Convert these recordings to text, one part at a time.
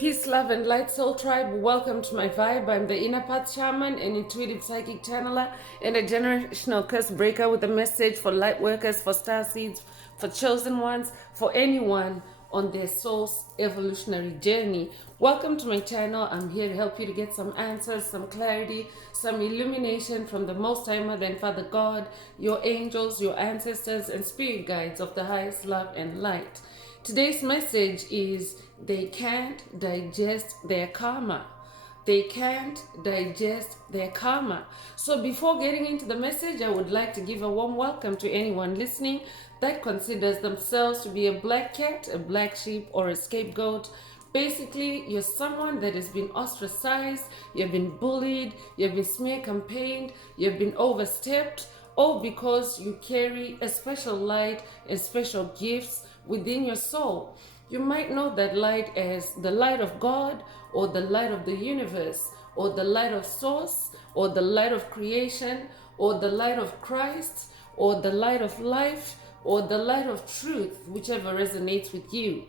Peace, love, and light, soul tribe. Welcome to my vibe. I'm the inner path shaman, an intuitive psychic channeler, and a generational curse breaker with a message for light workers, for star seeds, for chosen ones, for anyone on their soul's evolutionary journey. Welcome to my channel. I'm here to help you to get some answers, some clarity, some illumination from the Most High Mother and Father God, your angels, your ancestors, and spirit guides of the highest love and light. Today's message is they can't digest their karma. They can't digest their karma. So before getting into the message, I would like to give a warm welcome to anyone listening that considers themselves to be a black cat, a black sheep, or a scapegoat. Basically, you're someone that has been ostracized, you've been bullied, you've been smear campaigned, you've been overstepped, all because you carry a special light and special gifts within your soul. You might know that light as the light of God, or the light of the universe, or the light of source, or the light of creation, or the light of Christ, or the light of life, or the light of truth, whichever resonates with you.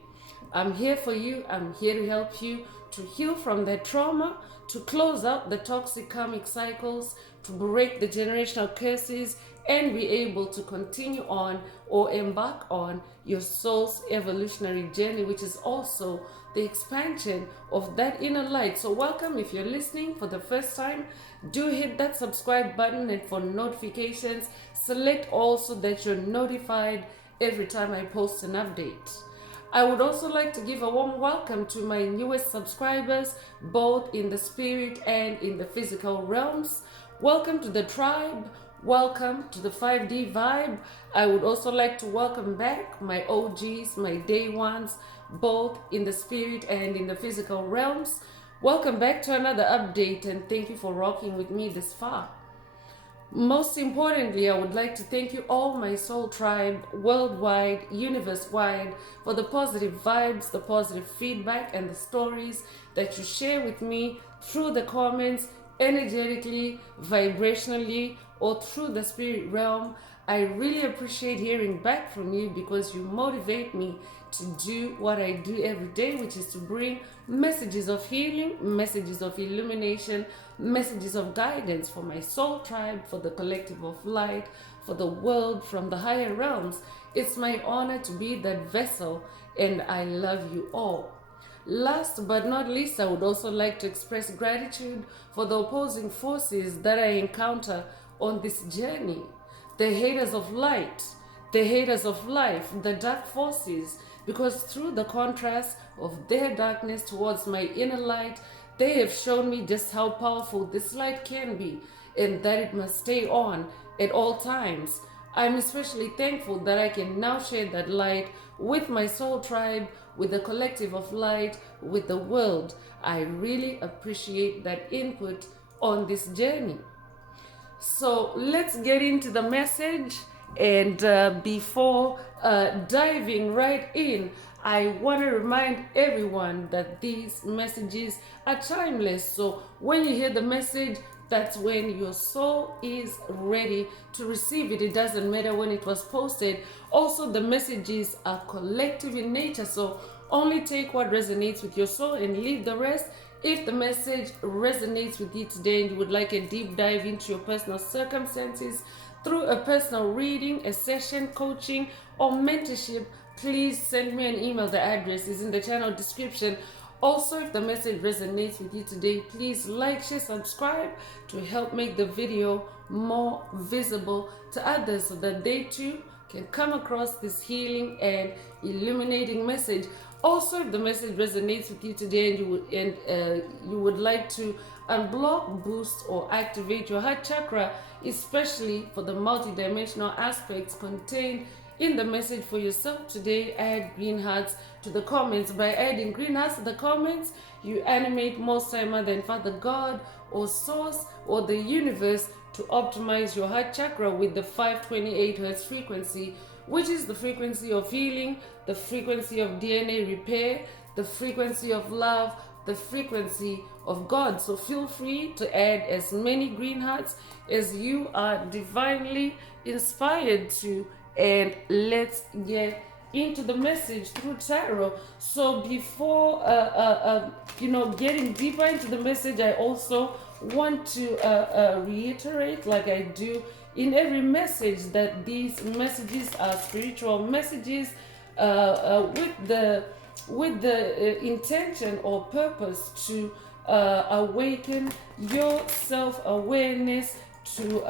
I'm here for you. I'm here to help you to heal from that trauma, to close out the toxic karmic cycles, to break the generational curses, and be able to continue on or embark on your soul's evolutionary journey, which is also the expansion of that inner light. So welcome. If you're listening for the first time, do hit that subscribe button, and for notifications, select all so that you're notified every time I post an update. I would also like to give a warm welcome to my newest subscribers, both in the spirit and in the physical realms. Welcome to the tribe. Welcome to the 5D vibe. I would also like to welcome back my OGs, my day ones, both in the spirit and in the physical realms. Welcome back to another update, and thank you for rocking with me this far. Most importantly, I would like to thank you all, my soul tribe, worldwide, universe-wide, for the positive vibes, the positive feedback, and the stories that you share with me through the comments, energetically, vibrationally, or through the spirit realm. I really appreciate hearing back from you because you motivate me to do what I do every day, which is to bring messages of healing, messages of illumination, messages of guidance for my soul tribe, for the collective of light, for the world from the higher realms. It's my honor to be that vessel, and I love you all. Last but not least, I would also like to express gratitude for the opposing forces that I encounter on this journey. The haters of light, the haters of life, the dark forces, because through the contrast of their darkness towards my inner light, they have shown me just how powerful this light can be, and that it must stay on at all times. I'm especially thankful that I can now share that light with my soul tribe, with the collective of light, with the world. I really appreciate that input on this journey. So let's get into the message. And before diving right in, I want to remind everyone that these messages are timeless. So when you hear the message, that's when your soul is ready to receive it. It doesn't matter when it was posted. Also, the messages are collective in nature. So only take what resonates with your soul and leave the rest. If the message resonates with you today and you would like a deep dive into your personal circumstances through a personal reading, a session, coaching, or mentorship, please send me an email. The address is in the channel description. Also, if the message resonates with you today, please like, share, subscribe to help make the video more visible to others so that they too can come across this healing and illuminating message. Also, if the message resonates with you today and you would like to unblock, boost, or activate your heart chakra, especially for the multidimensional aspects contained in the message for yourself today, add green hearts to the comments. By adding green hearts to the comments, you animate Most High Mother and Father God, or Source, or the universe to optimize your heart chakra with the 528 Hz frequency, which is the frequency of healing, the frequency of DNA repair, the frequency of love, the frequency of God. So feel free to add as many green hearts as you are divinely inspired to, and let's get into the message through tarot. So before getting deeper into the message, I also want to reiterate, like I do in every message, that these messages are spiritual messages with the intention or purpose to awaken your self-awareness, to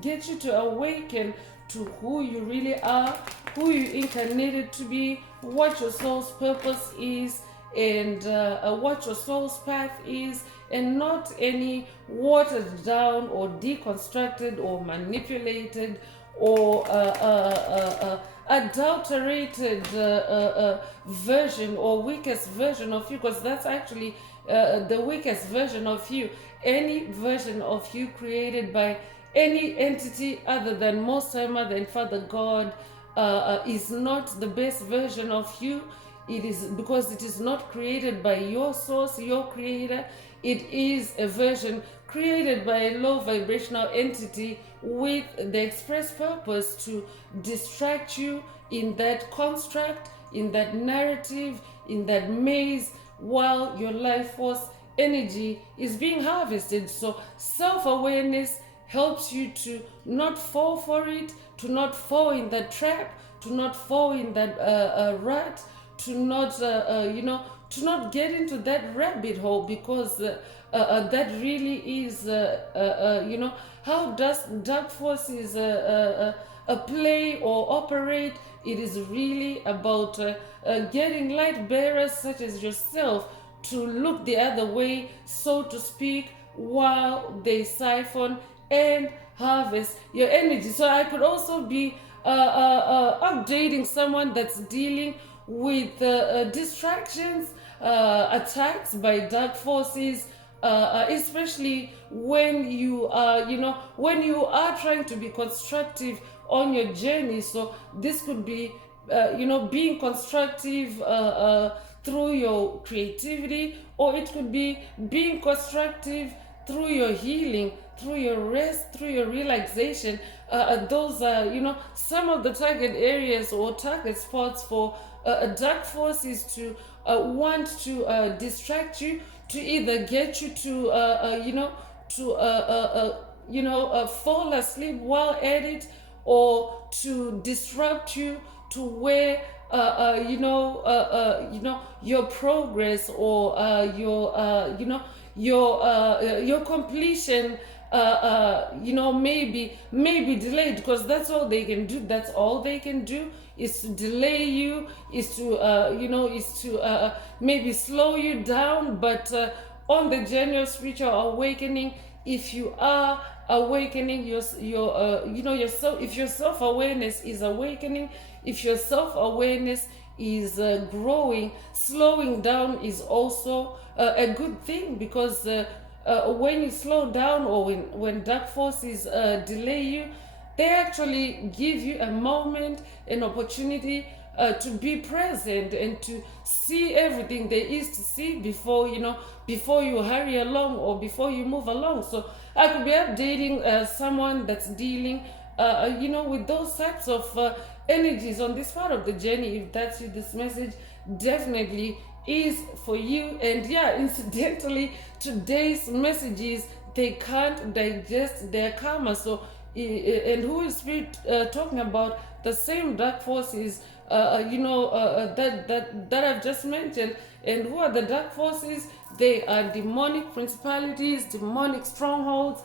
get you to awaken to who you really are, who you incarnated to be, what your soul's purpose is, and what your soul's path is, and not any watered down or deconstructed or manipulated or adulterated version or weakest version of you, because that's actually the weakest version of you. Any version of you created by any entity other than Most High Mother and Father God is not the best version of you. It is because it is not created by your source, your creator. It is a version created by a low vibrational entity with the express purpose to distract you in that construct, in that narrative, in that maze, while your life force energy is being harvested. So self-awareness helps you to not fall for it, to not fall in that trap, to not fall in that rut, to not to not get into that rabbit hole, because that really is how does dark forces play or operate. It is really about getting light bearers such as yourself to look the other way, so to speak, while they siphon and harvest your energy. So I could also be updating someone that's dealing with distractions, attacks by dark forces, especially when you are, when you are trying to be constructive on your journey. So this could be, being constructive through your creativity, or it could be being constructive through your healing, through your rest, through your relaxation. Those are, some of the target areas or target spots for dark forces to want to distract you, to either get you to, fall asleep while at it, or to disrupt you to where your progress or your completion maybe delayed, because that's all they can do. That's all they can do, is to delay you, is to maybe slow you down. But on the general spiritual awakening, if you are awakening yourself, if your self-awareness is awakening, if your self-awareness is growing, slowing down is also a good thing, because when you slow down, or when dark forces delay you, they actually give you a moment, an opportunity to be present and to see everything there is to see before you hurry along or before you move along. So I could be updating someone that's dealing with those types of energies on this part of the journey. If that's you, this message definitely is for you. And yeah, incidentally, today's messages, they can't digest their karma. So and who is Spirit talking about? The same dark forces that I've just mentioned. And who are the dark forces? They are demonic principalities, demonic strongholds,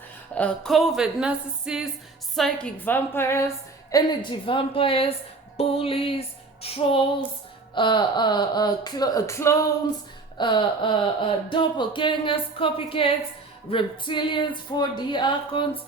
covert narcissists, psychic vampires, energy vampires, bullies, trolls, clones, doppelgangers, copycats, reptilians, 4D archons,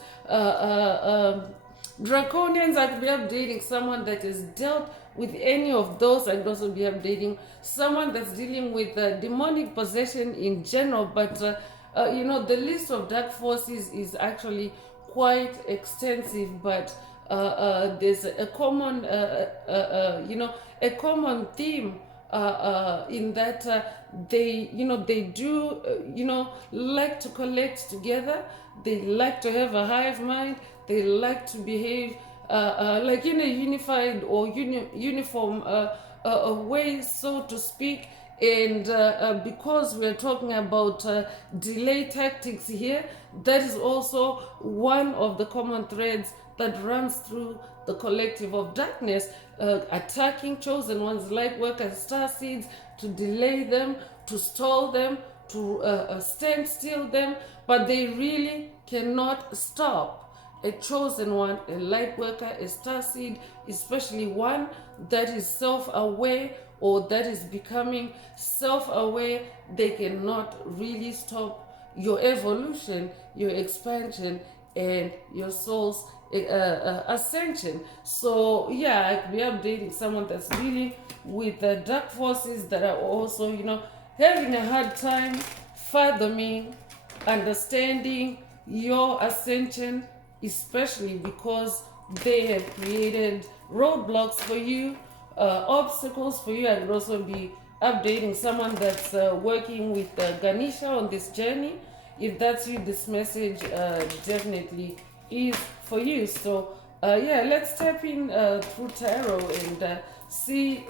draconians. I could be updating someone that is dealt with any of those. I could also be updating someone that's dealing with demonic possession in general. But the list of dark forces is actually quite extensive. But there's a common theme in that they do like to collect together. They like to have a hive mind. They like to behave like in a unified or uniform way, so to speak. And because we're talking about delay tactics here, that is also one of the common threads that runs through the collective of darkness, attacking chosen ones, light workers, star seeds, to delay them, to stall them, to stand still them, but they really cannot stop a chosen one, a light worker, a star seed, especially one that is self-aware or that is becoming self-aware. They cannot really stop your evolution, your expansion, and your soul's ascension. So yeah, I could be updating someone that's dealing with dark forces that are also, having a hard time fathoming, understanding your ascension, especially because they have created roadblocks for you, obstacles for you. I could also be updating someone that's working with Ganesha on this journey. If that's you, this message definitely is for you. So yeah, let's tap in through tarot and see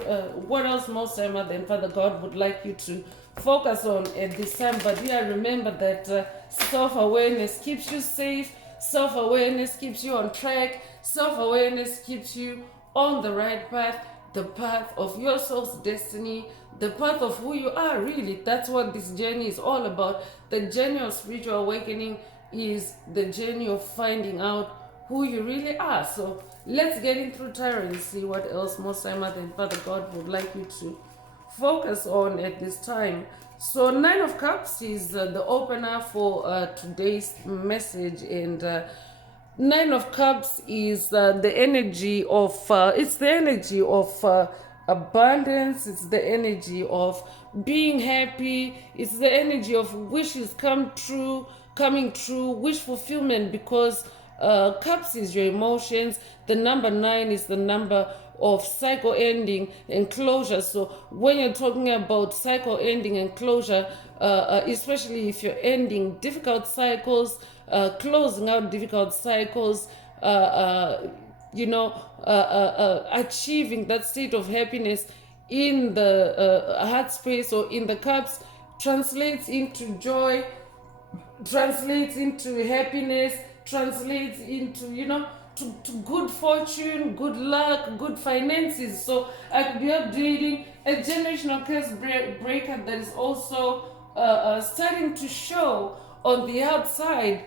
what else most time than Father God would like you to focus on at this time. But yeah, remember that self-awareness keeps you safe, self-awareness keeps you on track, self-awareness keeps you on the right path, the path of your soul's destiny, the path of who you are. Really, that's what this journey is all about. The journey of spiritual awakening is the journey of finding out who you really are. So let's get in through tarot and see what else most time than Father God would like you to focus on at this time. So Nine of Cups is the opener for today's message, and Nine of Cups is the energy of abundance. It's the energy of being happy. It's the energy of wishes coming true, wish fulfillment, because Cups is your emotions. The number 9 is the number of cycle ending and closure. So when you're talking about cycle ending and closure, especially if you're ending difficult cycles, closing out difficult cycles, achieving that state of happiness in the heart space or in the cups translates into joy, translates into happiness, translates into, to good fortune, good luck, good finances. So I could be updating a generational curse breaker that is also starting to show on the outside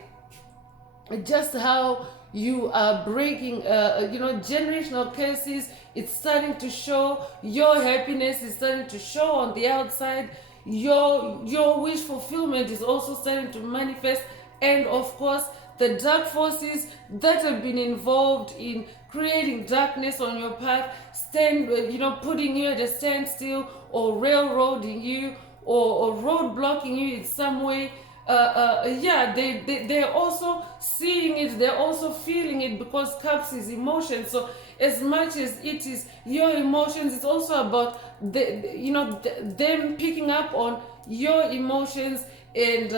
just how you are breaking, generational curses. It's starting to show. Your happiness is starting to show on the outside. Your wish fulfillment is also starting to manifest. And of course, the dark forces that have been involved in creating darkness on your path, putting you at a standstill or railroading you or roadblocking you in some way. They're also seeing it, they're also feeling it, because Cups is emotion. So as much as it is your emotions, it's also about them picking up on your emotions. And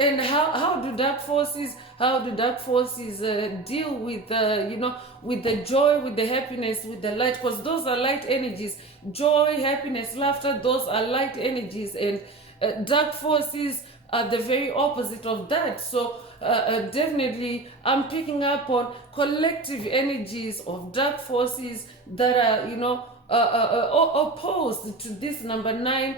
and how do dark forces deal with with the joy, with the happiness, with the light? Because those are light energies. Joy, happiness, laughter, those are light energies. And dark forces are the very opposite of that. So definitely I'm picking up on collective energies of dark forces that are opposed to this number 9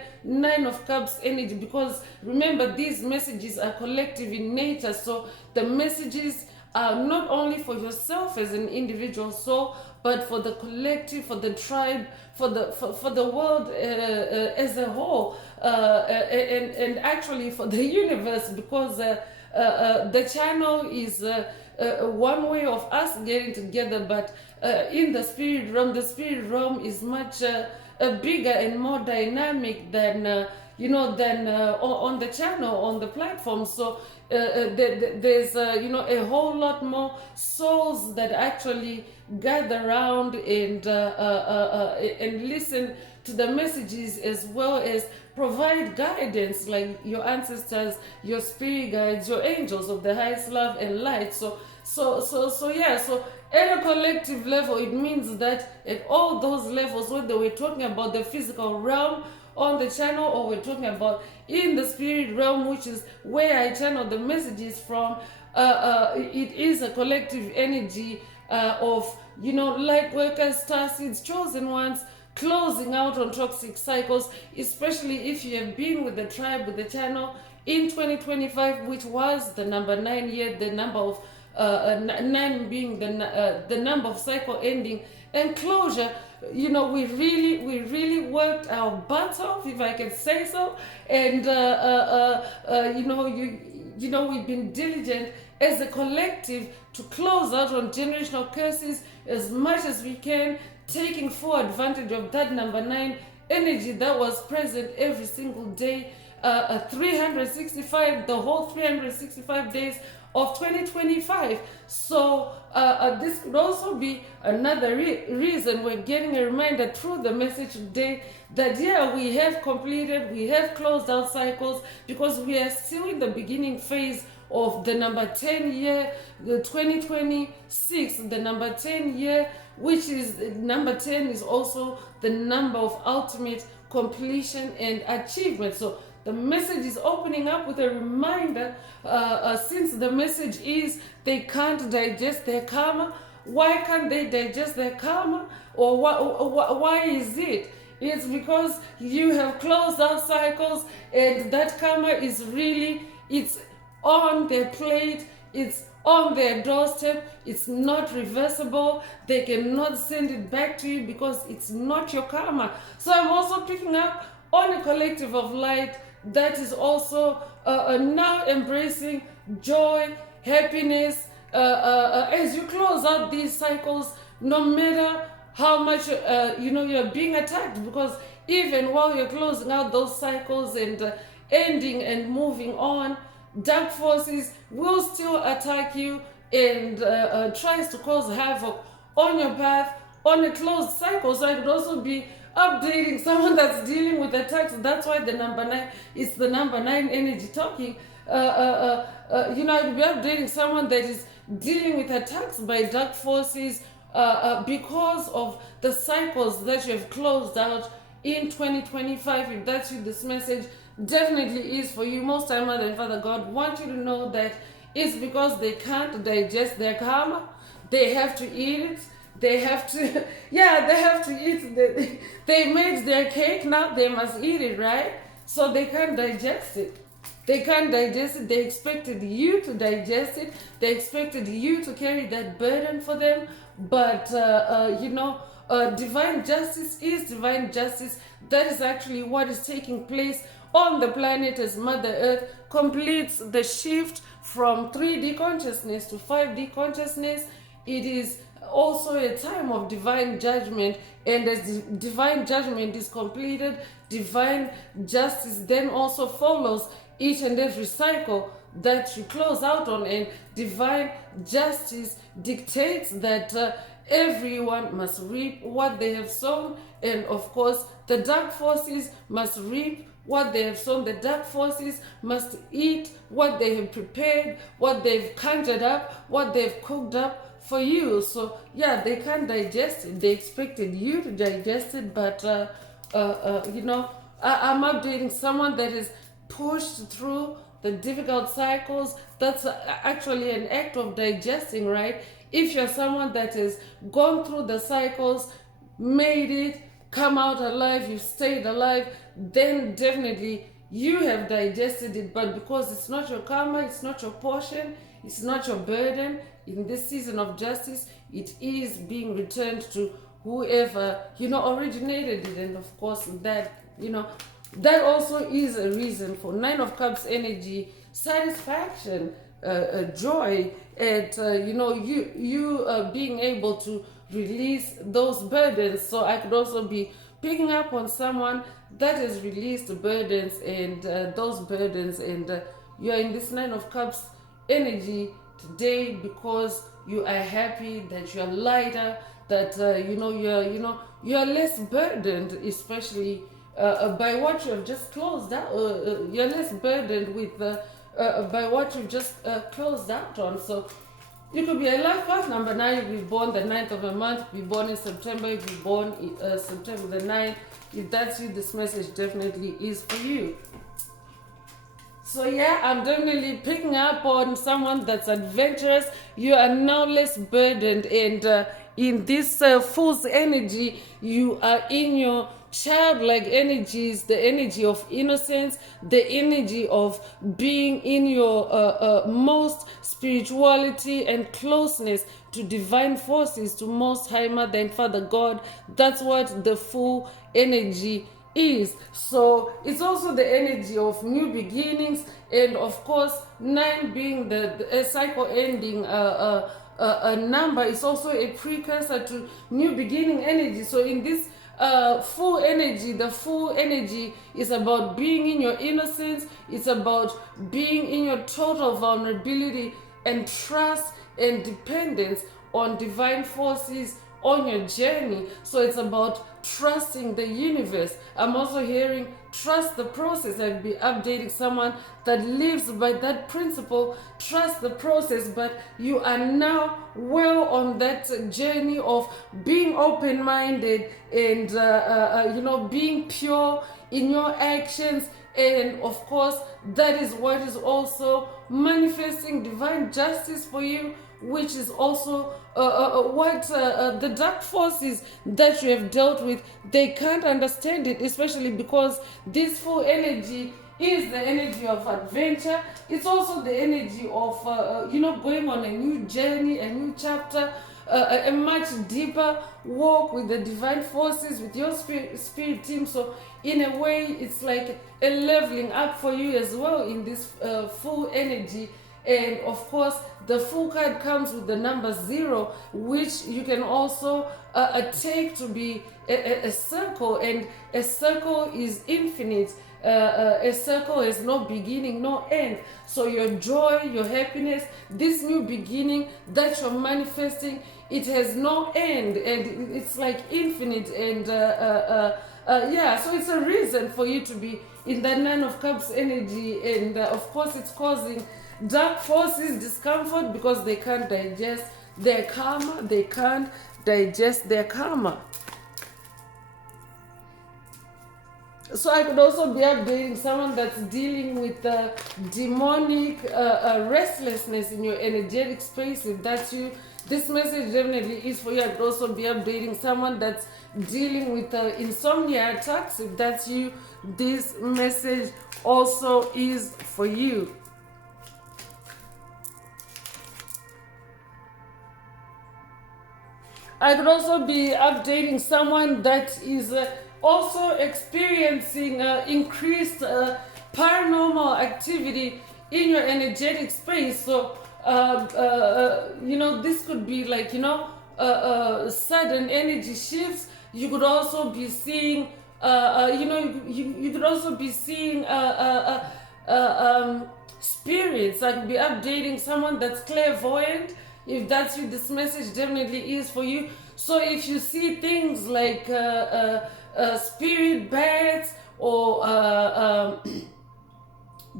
of Cups energy. Because remember, these messages are collective in nature. So the messages are not only for yourself as an individual soul, but for the collective, for the tribe, for the world as a whole, and actually for the universe. Because the channel is one way of us getting together, but in the spirit realm is much bigger and more dynamic than on the channel, on the platform. So there's a whole lot more souls that actually gather around and listen to the messages, as well as provide guidance, like your ancestors, your spirit guides, your angels of the highest love and light. So So at a collective level, it means that at all those levels, whether we're talking about the physical realm on the channel or we're talking about in the spirit realm, which is where I channel the messages from, it is a collective energy of, light workers, star seeds, chosen ones, closing out on toxic cycles, especially if you have been with the tribe, with the channel in 2025, which was the number 9 year, the number of 9 being the number of cycle ending and closure. We really worked our butts off, if I can say so, and we've been diligent as a collective to close out on generational curses as much as we can, taking full advantage of that number 9 energy that was present every single day, 365, the whole 365 days of 2025. So this could also be another reason we're getting a reminder through the message today that we have completed, we have closed out cycles, because we are still in the beginning phase of the number 10 year, the 2026, the number 10 year, which is number 10 is also the number of ultimate completion and achievement. So the message is opening up with a reminder, since the message is they can't digest their karma. Why can't they digest their karma? Or why is it? It's because you have closed out cycles and that karma is really, it's on their plate, it's on their doorstep, it's not reversible. They cannot send it back to you because it's not your karma. So I'm also picking up on a collective of light that is also now embracing joy, happiness, as you close out these cycles, no matter how much you're being attacked, because even while you're closing out those cycles and ending and moving on, dark forces will still attack you and tries to cause havoc on your path on a closed cycle. So I could also be updating someone that's dealing with attacks. That's why the number 9 is the number 9 energy talking. I could be updating someone that is dealing with attacks by dark forces because of the cycles that you have closed out in 2025. If that's you, this message definitely is for you. Most time, Mother and Father God want you to know that it's because they can't digest their karma. They have to eat it. They have to, they have to eat it. They made their cake, now they must eat it, right? So they can't digest it. They can't digest it. They expected you to digest it. They expected you to carry that burden for them. But, divine justice is divine justice. That is actually what is taking place on the planet as Mother Earth completes the shift from 3D consciousness to 5D consciousness. It is also a time of divine judgment, and as divine judgment is completed, divine justice then also follows each and every cycle that you close out on, and divine justice dictates that everyone must reap what they have sown, and of course the dark forces must reap what they have sown. The dark forces must eat what they have prepared, what they've conjured up, what they've cooked up for you. So they can't digest it. They expected you to digest it, but I'm updating someone that is pushed through the difficult cycles. That's actually an act of digesting, right? If you're someone that has gone through the cycles, made it, come out alive, you've stayed alive, then definitely you have digested it. But because it's not your karma, it's not your portion, it's not your burden, in this season of justice, it is being returned to whoever, originated it. And of course, that also is a reason for 9 of Cups energy, satisfaction, joy at, you being able to release those burdens. So I could also be picking up on someone that has released burdens and those burdens, and you're in this 9 of Cups energy today because you are happy, that you're lighter, that you're less burdened, especially by what you have just closed out. You're less burdened with by what you've just closed out on. So You could be a life path number 9, you be born the 9th of a month, be born in September, you be born September the 9th. If that's you, this message definitely is for you. So yeah, I'm definitely picking up on someone that's adventurous. You are now less burdened, and in this fool's energy, you are in your childlike energies, the energy of innocence, the energy of being in your most spirituality and closeness to divine forces, to Most High Mother and Father God. That's what the full energy is. So it's also the energy of new beginnings, and of course 9 being the cycle ending a number is also a precursor to new beginning energy. So in this full energy, the full energy is about being in your innocence, it's about being in your total vulnerability and trust and dependence on divine forces on your journey. So it's about trusting the universe. I'm also hearing trust the process. I'd be updating someone that lives by that principle. Trust the process, but you are now well on that journey of being open-minded and being pure in your actions. And of course, that is what is also manifesting divine justice for you, which is also what the dark forces that you have dealt with, they can't understand it, especially because this full energy is the energy of adventure. It's also the energy of going on a new journey, a new chapter, a much deeper walk with the divine forces, with your spirit team. So in a way, it's like a leveling up for you as well in this full energy. And of course, the full card comes with the number 0, which you can also take to be a circle, and a circle is infinite. A circle has no beginning, no end. So your joy, your happiness, this new beginning that you're manifesting, it has no end, and it's like infinite. And so it's a reason for you to be in that 9 of Cups energy. And of course, it's causing dark forces discomfort because they can't digest their karma. They can't digest their karma. So I could also be updating someone that's dealing with demonic restlessness in your energetic space. If that's you, this message definitely is for you. I could also be updating someone that's dealing with insomnia attacks. If that's you, this message also is for you. I could also be updating someone that is also experiencing increased paranormal activity in your energetic space. So, this could be like, sudden energy shifts. You could also be seeing, you could also be seeing spirits. I could be updating someone that's clairvoyant. If that's you, this message definitely is for you. So if you see things like spirit bats or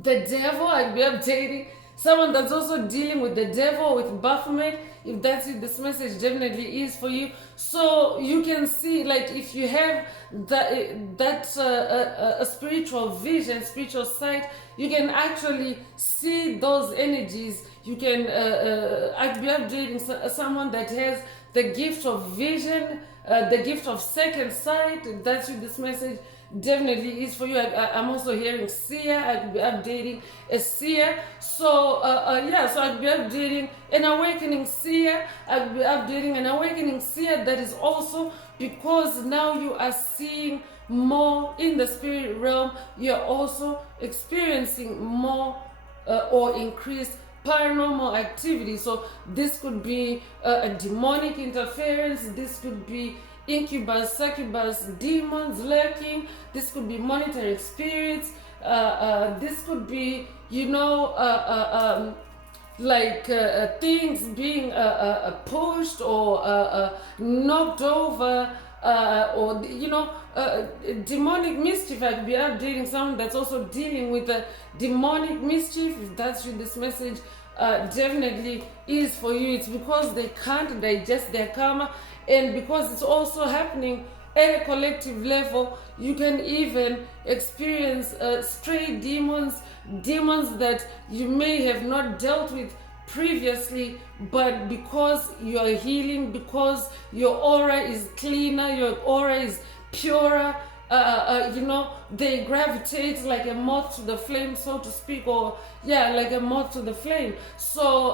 the devil, I'd be updating someone that's also dealing with the devil, with Baphomet. If that's you, this message definitely is for you. So you can see, like, if you have a spiritual vision, spiritual sight, you can actually see those energies. You can I'd be updating someone that has the gift of vision, the gift of second sight. If that's you, this message definitely is for you. I'm also hearing seer. I could be updating a seer. So so I'd be updating an awakening seer. I'd be updating an awakening seer. That is also because now you are seeing more in the spirit realm. You're also experiencing more or increased paranormal activity. So this could be a demonic interference. This could be incubus, succubus, demons lurking. This could be monitoring spirits. This could be, things being pushed or knocked over, or demonic mischief. I could be updating someone that's also dealing with a demonic mischief. If that's you, this message definitely is for you. It's because they can't digest their karma, and because it's also happening at a collective level. You can even experience stray demons that you may have not dealt with previously, but because you are healing, because your aura is cleaner, your aura is purer, they gravitate like a moth to the flame, so to speak, or like a moth to the flame, so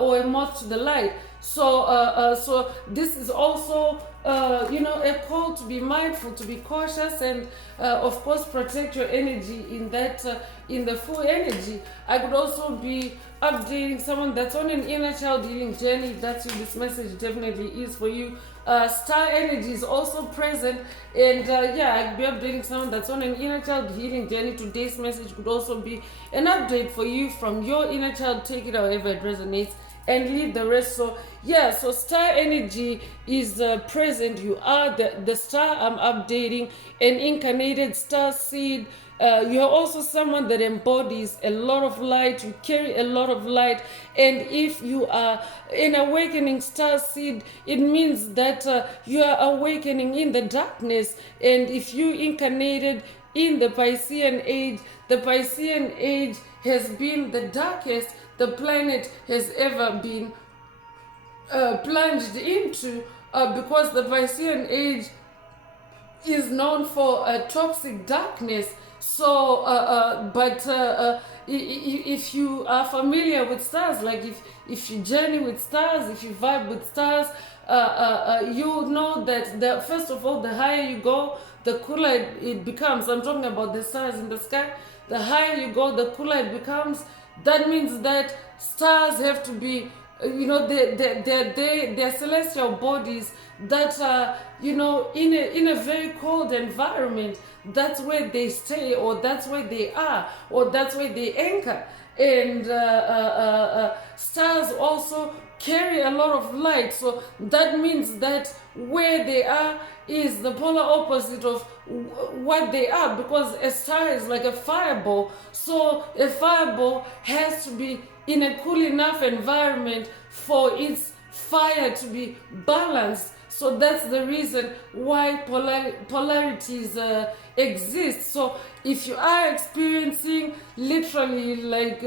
or a moth to the light. So this is also a call to be mindful, to be cautious, and of course protect your energy in that in the full energy. I could also be updating someone that's on an inner child healing journey. That's you. This message definitely is for you. Star energy is also present, and I'd be updating someone that's on an inner child healing journey. Today's message could also be an update for you from your inner child. Take it however it resonates and leave the rest. So star energy is present. You are the star I'm updating, an incarnated star seed. You are also someone that embodies a lot of light. You carry a lot of light, and if you are an awakening star seed, it means that you are awakening in the darkness. And if you incarnated in the Piscean age, the Piscean age has been the darkest the planet has ever been plunged into, because the Piscean age is known for toxic darkness. So, if you are familiar with stars, like if you journey with stars, if you vibe with stars, you know that first of all, the higher you go, the cooler it becomes. I'm talking about the stars in the sky. The higher you go, the cooler it becomes. That means that stars have to be, they're celestial bodies that are, in a very cold environment. That's where they stay, or that's where they are, or that's where they anchor. And stars also carry a lot of light, so that means that where they are is the polar opposite of what they are, because a star is like a fireball. So a fireball has to be in a cool enough environment for its fire to be balanced. So that's the reason why polarities exist. So if you are experiencing literally like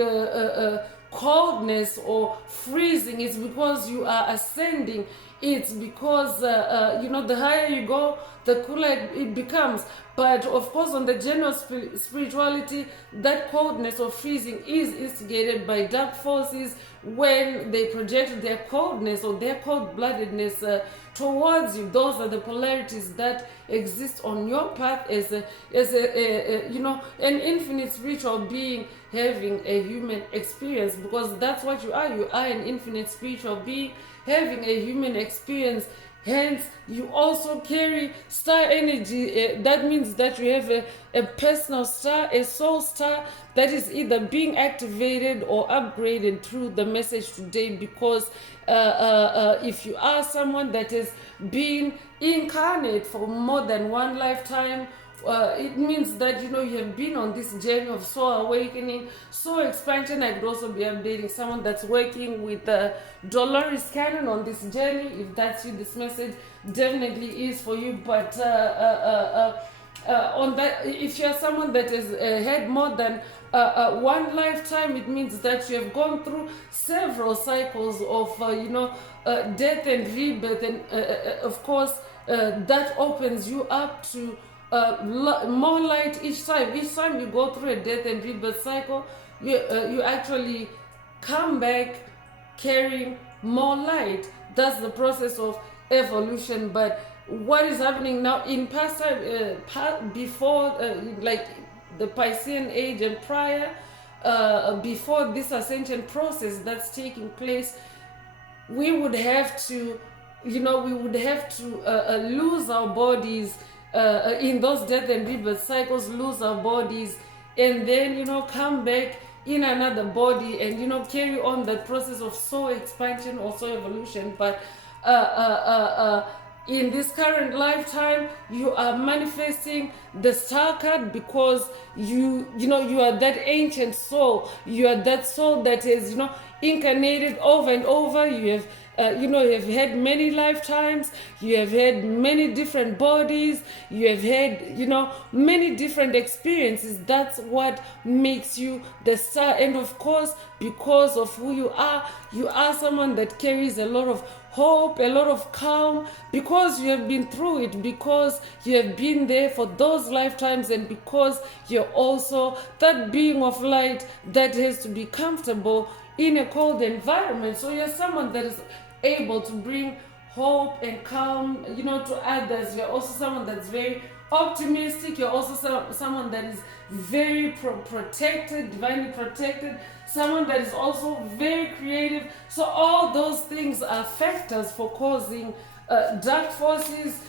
coldness or freezing, it's because you are ascending. It's because the higher you go, the cooler it becomes. But of course, on the general spirituality, that coldness or freezing is instigated by dark forces when they project their coldness or their cold-bloodedness towards you. Those are the polarities that exist on your path as an infinite spiritual being having a human experience, because that's what you are. You are an infinite spiritual being having a human experience. Hence, you also carry star energy. That means that you have a personal star, a soul star that is either being activated or upgraded through the message today. Because if you are someone that has been incarnate for more than one lifetime, it means that you have been on this journey of soul awakening, soul expansion. I could also be updating someone that's working with Dolores Cannon on this journey. If that's you, this message definitely is for you. But on that, if you're someone that has had more than one lifetime, it means that you have gone through several cycles of death and rebirth, and of course that opens you up to more light each time. Each time you go through a death and rebirth cycle, you actually come back carrying more light. That's the process of evolution. But what is happening now in past time, before like the Piscean age and prior, before this ascension process that's taking place, we would have to lose our bodies in those death and rebirth cycles, lose our bodies, and then come back in another body and carry on that process of soul expansion or soul evolution. But in this current lifetime, you are manifesting the star card because you are that ancient soul. You are that soul that is incarnated over and over. You have you have had many lifetimes, you have had many different bodies, you have had, many different experiences. That's what makes you the star. And of course, because of who you are someone that carries a lot of hope, a lot of calm, because you have been through it, because you have been there for those lifetimes, and because you're also that being of light that has to be comfortable in a cold environment. So you're someone that is able to bring hope and calm, to others. You're also someone that's very optimistic. You're also someone that is very protected, divinely protected, someone that is also very creative. So all those things are factors for causing dark forces,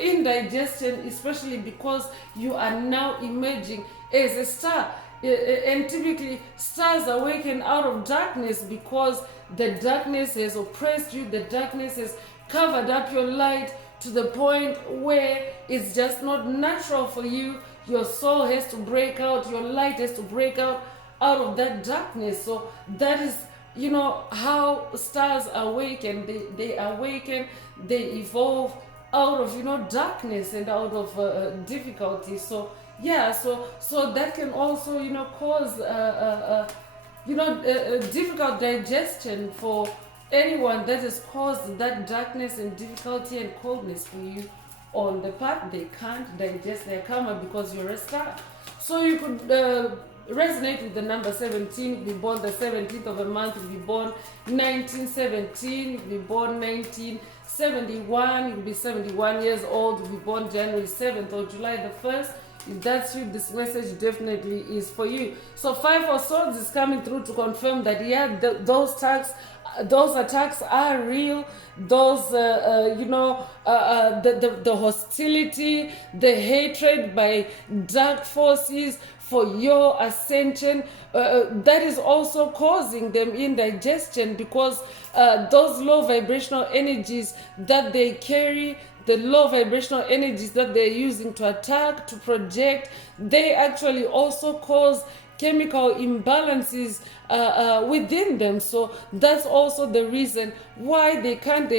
indigestion, especially because you are now emerging as a star. And typically stars awaken out of darkness because the darkness has oppressed you, the darkness has covered up your light to the point where it's just not natural for you. Your soul has to break out, your light has to break out of that darkness. So that is, how stars awaken. They awaken, they evolve out of, darkness and out of difficulty. So yeah, so that can also, cause difficult digestion for anyone that has caused that darkness and difficulty and coldness for you on the path. They can't digest their karma because you're a star. So you could resonate with the number 17. Be born the 17th of a month. Be born 1917. Be born 1971. You'll be 71 years old. Be born January 7th or July the 1st. If that's you, this message definitely is for you. So 5 of Swords is coming through to confirm that those attacks are real. Those the hostility, the hatred by dark forces for your ascension, that is also causing them indigestion, because those low vibrational energies that they carry, the low vibrational energies that they're using to attack, to project, they actually also cause chemical imbalances within them. So that's also the reason why they can't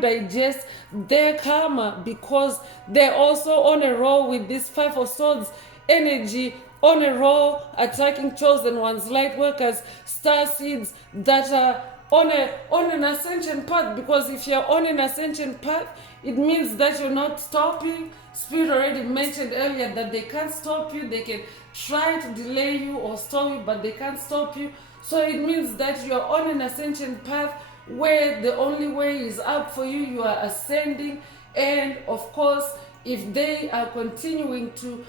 digest their karma, because they're also on a roll with this 5 of Swords energy, on a roll, attacking chosen ones, light workers, star seeds that are on an ascension path. Because if you're on an ascension path, it means that you're not stopping. Spirit already mentioned earlier that they can't stop you. They can try to delay you or stop you, but they can't stop you. So it means that you're on an ascension path where the only way is up for you. You are ascending, and of course, if they are continuing to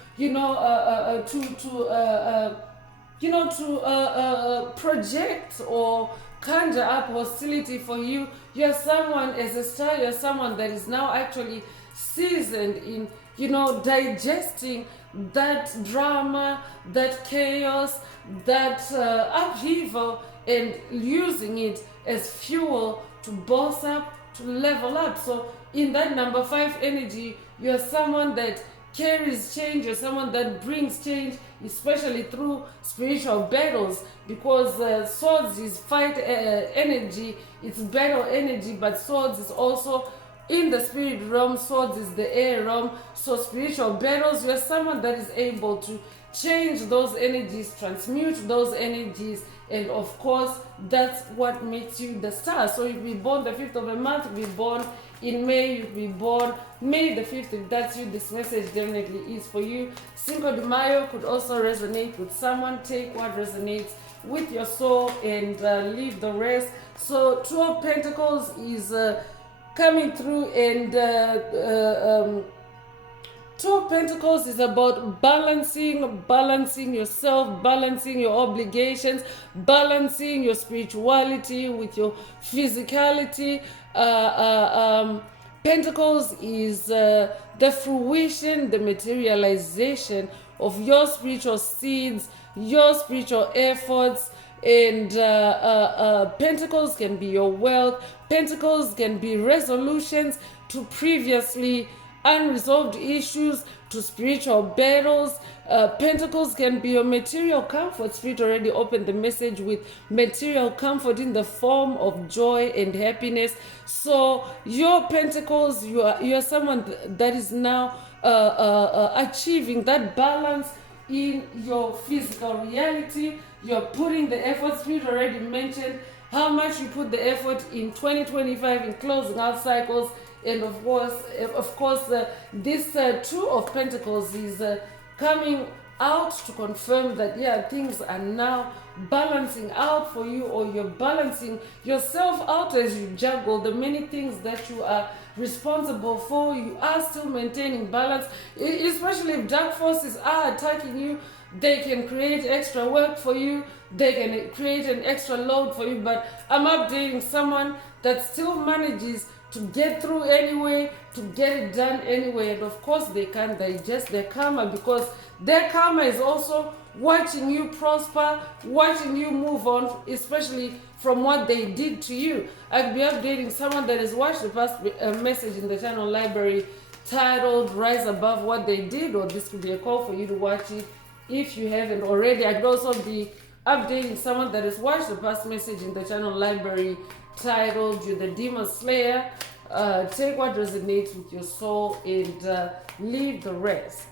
project or conjure up hostility for you, you're someone, as a star, you're someone that is now actually seasoned in digesting that drama, that chaos, that upheaval, and using it as fuel to boss up, to level up. So in that number 5 energy, you're someone that carries change. You're someone that brings change, especially through spiritual battles, because swords is fight energy, it's battle energy, but swords is also in the spirit realm. Swords is the air realm. So spiritual battles, you're someone that is able to change those energies, transmute those energies, and of course that's what makes you the star. So you'll be born the 5th of a month, you'll be born in May, you'll be born May the 5th. If that's you, this message definitely is for you. Cinco de Mayo could also resonate with someone. Take what resonates with your soul and leave the rest. So 2 of Pentacles is coming through, and 2 of Pentacles is about balancing yourself, balancing your obligations, balancing your spirituality with your physicality. Pentacles is the fruition, the materialization of your spiritual seeds, your spiritual efforts, and Pentacles can be your wealth. Pentacles can be resolutions to previously unresolved issues to spiritual battles. Pentacles can be your material comfort. Spirit already opened the message with material comfort in the form of joy and happiness. So your pentacles, you are someone that is now achieving that balance in your physical reality. You're putting the effort. Spirit already mentioned how much you put the effort in 2025 in closing out cycles. And of course, this Two of Pentacles is coming out to confirm that things are now balancing out for you, or you're balancing yourself out as you juggle the many things that you are responsible for. You are still maintaining balance, especially if dark forces are attacking you. They can create extra work for you, they can create an extra load for you, but I'm updating someone that still manages to get through anyway, to get it done anyway. And of course they can digest their karma, because their karma is also watching you prosper, watching you move on, especially from what they did to you. I'll be updating someone that has watched the past message in the channel library titled Rise Above What They Did, or this could be a call for you to watch it if you haven't already. I could also be updating someone that has watched the past message in the channel library titled You're the Demon Slayer. Take what resonates with your soul and leave the rest.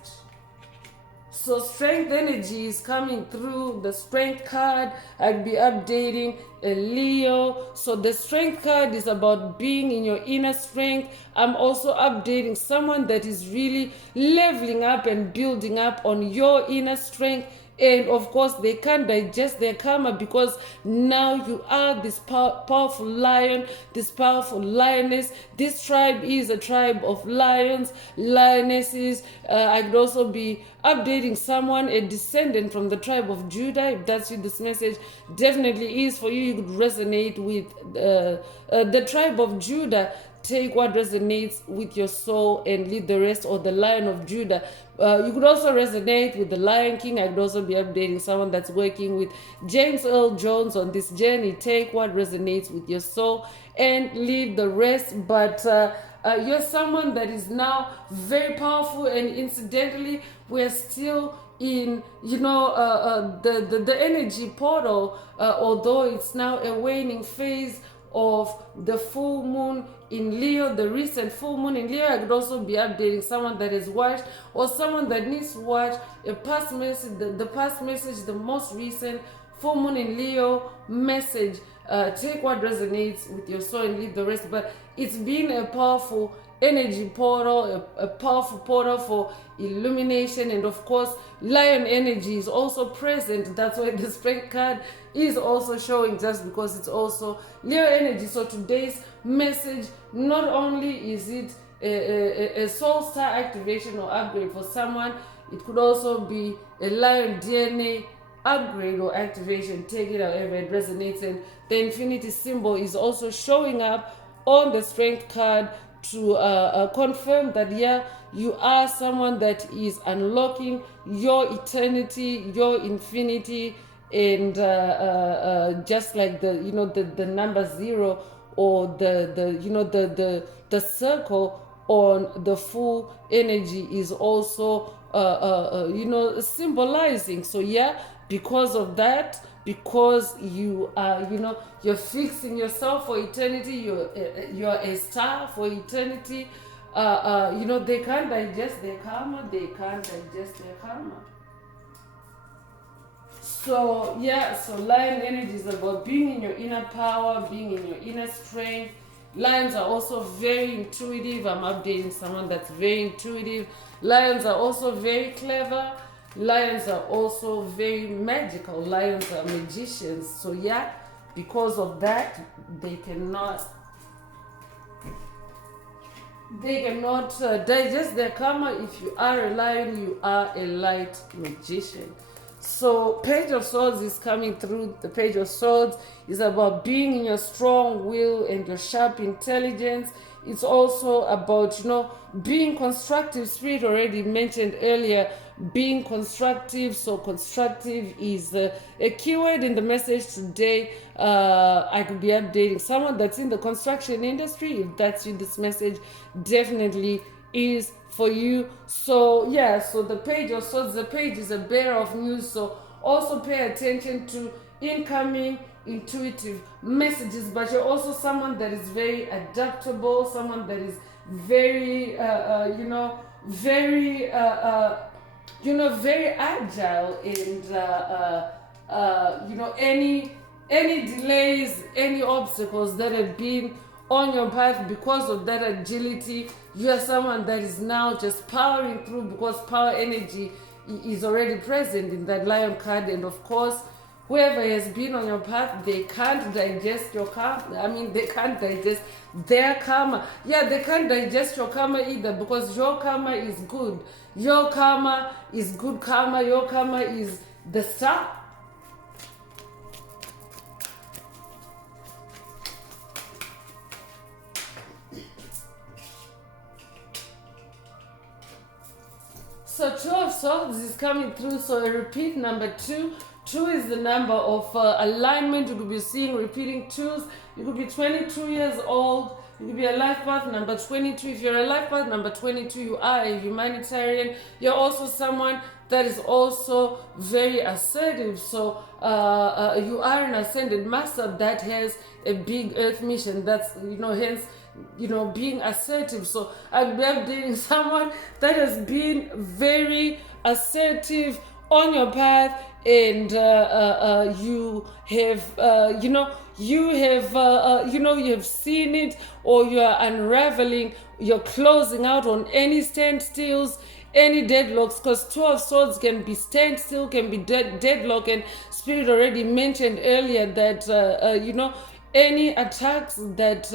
So strength energy is coming through the strength card. I'll be updating a Leo. So the strength card is about being in your inner strength. I'm also updating someone that is really leveling up and building up on your inner strength. And of course, they can't digest their karma, because now you are this powerful lion, this powerful lioness. This tribe is a tribe of lions, lionesses. I could also be updating someone, a descendant from the tribe of Judah. If that's what this message definitely is for you, you could resonate with the tribe of Judah. Take what resonates with your soul and leave the rest, or the Lion of Judah. You could also resonate with the Lion King. I could also be updating someone that's working with James Earl Jones on this journey. Take what resonates with your soul and leave the rest. But you're someone that is now very powerful, and incidentally, we're still in the energy portal, although it's now a waning phase of the full moon in Leo, the recent full moon in Leo. I could also be updating someone that has watched, or someone that needs to watch a past message, the past message, the most recent full moon in Leo message. Take what resonates with your soul and leave the rest. But it's been a powerful energy portal, a powerful portal for illumination. And of course, lion energy is also present. That's why the strength card is also showing, just because it's also Leo energy. So today's message, not only is it a soul star activation or upgrade for someone, it could also be a lion DNA upgrade or activation. Take it however it resonates. And the infinity symbol is also showing up on the strength card to confirm that you are someone that is unlocking your eternity, your infinity. And just like the number 0, or the circle on the full energy is also symbolizing. So because of that, because you are you're fixing yourself for eternity, you're a star for eternity. They can't digest their karma. So lion energy is about being in your inner power, being in your inner strength. Lions are also very intuitive. I'm updating someone that's very intuitive. Lions are also very clever. Lions are also very magical. Lions are magicians. So because of that, they cannot digest their karma. If you are a lion, you are a light magician. So Page of Swords is coming through. The Page of Swords is about being in your strong will and your sharp intelligence. It's also about being constructive. Spirit already mentioned earlier being constructive. So constructive is a keyword in the message today. I could be updating someone that's in the construction industry. If that's you, this message definitely is for you. So yeah, so the page of swords, the page is a bearer of news. So also pay attention to incoming intuitive messages, but you're also someone that is very adaptable, someone that is very very very agile, and any delays, any obstacles that have been on your path, because of that agility, you are someone that is now just powering through, because power energy is already present in that lion card. And of course, whoever has been on your path, they can't digest your karma. I mean, they can't digest their karma. Yeah, they can't digest your karma either, because your karma is good. Your karma is good karma. Your karma is the star. So 2 of swords is coming through. So a repeat number 2. 2 is the number of alignment. You could be seeing repeating 2s. You could be 22 years old. You could be a life path number 22. If you're a life path number 22, you are a humanitarian. You're also someone that is also very assertive. So you are an ascended master that has a big earth mission. That's, hence, being assertive. So I'm dating someone that has been very assertive on your path, and you have you have seen it, or you are unraveling, you're closing out on any standstills, any deadlocks, because 2 of swords can be standstill, can be deadlock. And Spirit already mentioned earlier that any attacks that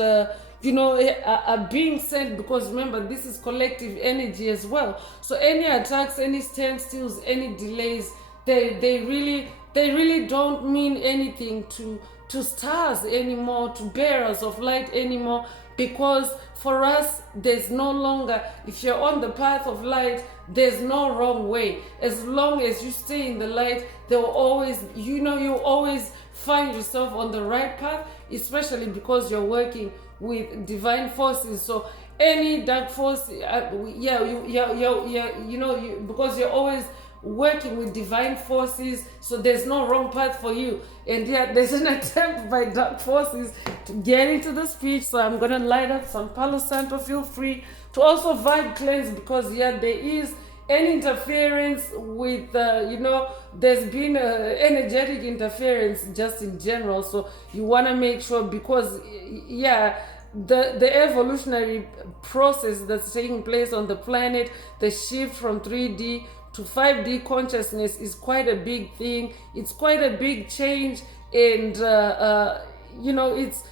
are being sent, because remember, this is collective energy as well. So any attacks, any standstills, any delays, they really don't mean anything to stars anymore, to bearers of light anymore, because for us, there's no longer, if you're on the path of light, there's no wrong way. As long as you stay in the light, there will always, you always find yourself on the right path, especially because you're working with divine forces. So any dark force, because you're always working with divine forces, so there's no wrong path for you. And yet there's an attempt by dark forces to get into the speech. So I'm gonna light up some Palo Santo. Feel free to also vibe cleanse, because there is an interference with there's been energetic interference just in general. So you want to make sure, because the evolutionary process that's taking place on the planet, the shift from 3D to 5D consciousness, is quite a big thing. It's quite a big change, and it's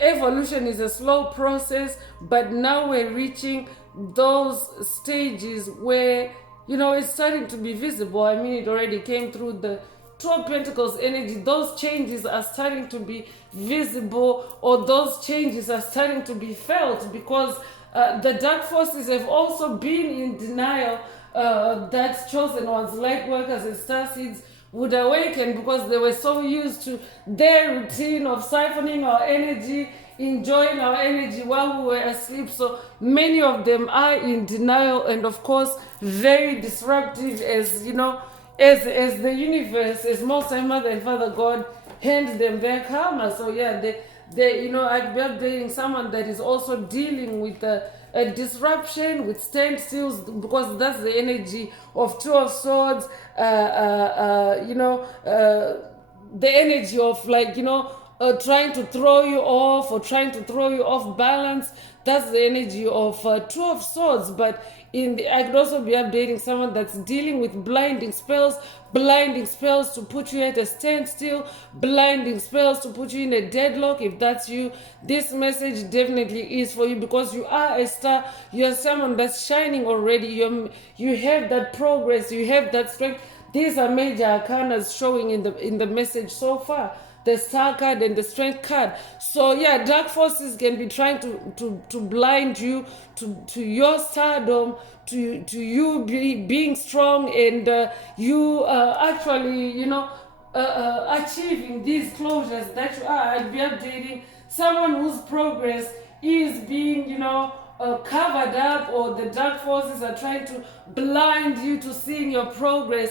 evolution is a slow process, but now we're reaching those stages where it's starting to be visible. I mean, it already came through the 2 of Pentacles energy. Those changes are starting to be visible, or those changes are starting to be felt, because the dark forces have also been in denial that chosen ones, light workers and starseeds, would awaken, because they were so used to their routine of siphoning our energy, enjoying our energy while we were asleep. So many of them are in denial, and of course very disruptive, as as the universe, as Most High Mother and Father God hand them their karma. So yeah, I'd be updating someone that is also dealing with a disruption, with standstills, because that's the energy of 2 of Swords. The energy of trying to throw you off, or trying to throw you off balance. That's the energy of 2 of Swords. But I could also be updating someone that's dealing with blinding spells to put you at a standstill, blinding spells to put you in a deadlock. If that's you, this message definitely is for you, because you are a star. You are someone that's shining already. You have that progress, you have that strength. These are major arcanas showing in the message so far. The star card and the strength card. So yeah, dark forces can be trying to blind you to your stardom, to you being strong, and you actually achieving these closures that you are. I'd be updating someone whose progress is being covered up, or the dark forces are trying to blind you to seeing your progress,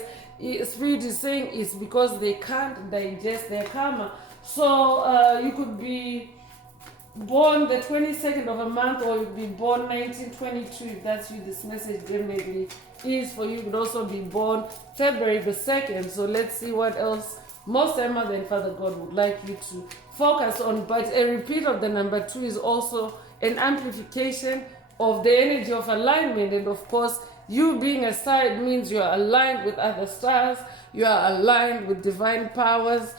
Spirit is saying it's because they can't digest their karma. So you could be born the 22nd of a month, or you'd be born 1922. If that's you, this message definitely is for you. You could also be born February the 2nd. So let's see what else Most High Mother and Father God would like you to focus on. But a repeat of the number 2 is also an amplification of the energy of alignment. And of course, you being a star, it means you are aligned with other stars, you are aligned with divine powers,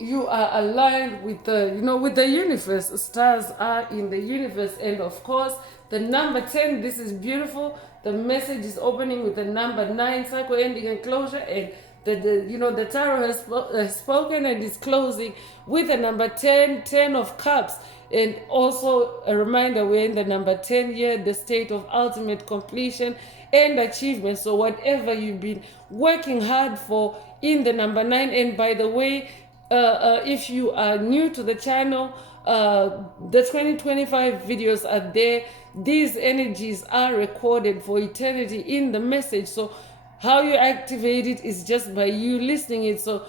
you are aligned with the with the universe. Stars are in the universe. And of course, the number 10, this is beautiful. The message is opening with the number 9, cycle ending and closure. And the tarot has spoken and is closing with the number 10, 10 of cups. And also a reminder, we're in the number 10 year, the state of ultimate completion and achievement. So whatever you've been working hard for in the number 9. And by the way, if you are new to the channel, the 2025 videos are there. These energies are recorded for eternity in the message. So how you activate it is just by you listening to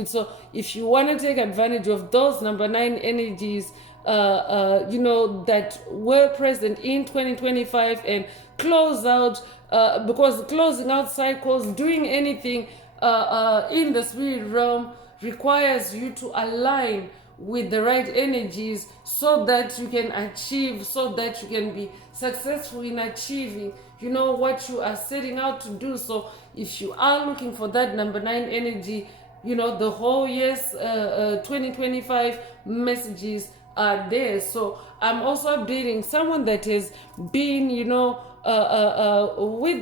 it. So if you want to take advantage of those number 9 energies, that were present in 2025 and close out, because closing out cycles, doing anything in the spirit realm requires you to align with the right energies so that you can achieve, so that you can be successful in achieving what you are setting out to do. So if you are looking for that number 9 energy, the whole year's 2025 messages are there. So I'm also updating someone that has been with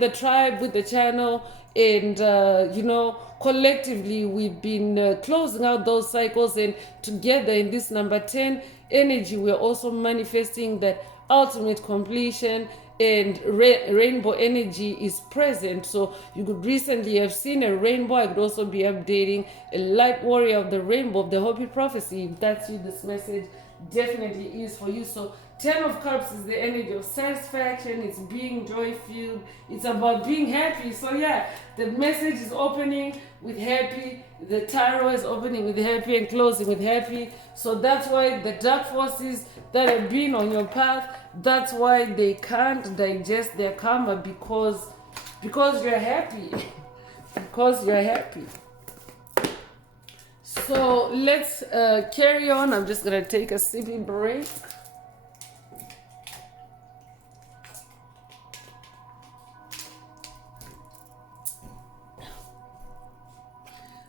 the tribe, with the channel, and collectively we've been closing out those cycles, and together in this number 10 energy we're also manifesting that ultimate completion, and rainbow energy is present. So you could recently have seen a rainbow. I could also be updating a light warrior of the rainbow of the Hopi prophecy. If that's you, this message definitely is for you. So 10 of Cups is the energy of satisfaction. It's being joy-filled. It's about being happy. So yeah, the message is opening with happy. The tarot is opening with happy and closing with happy. So that's why the dark forces that have been on your path, that's why they can't digest their karma, because you're happy. Because you're happy. So let's carry on. I'm just going to take a sippy break.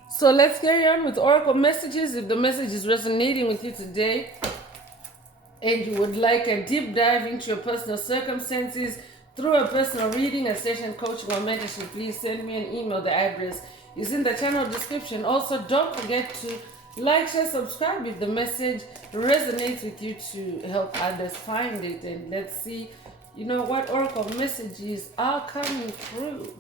So let's carry on with Oracle messages. If the message is resonating with you today and you would like a deep dive into your personal circumstances through a personal reading, a session, coaching, or mentorship, please send me an email. The address is in the channel description. Also, don't forget to like, share, subscribe if the message resonates with you to help others find it. And let's see, what Oracle messages are coming through.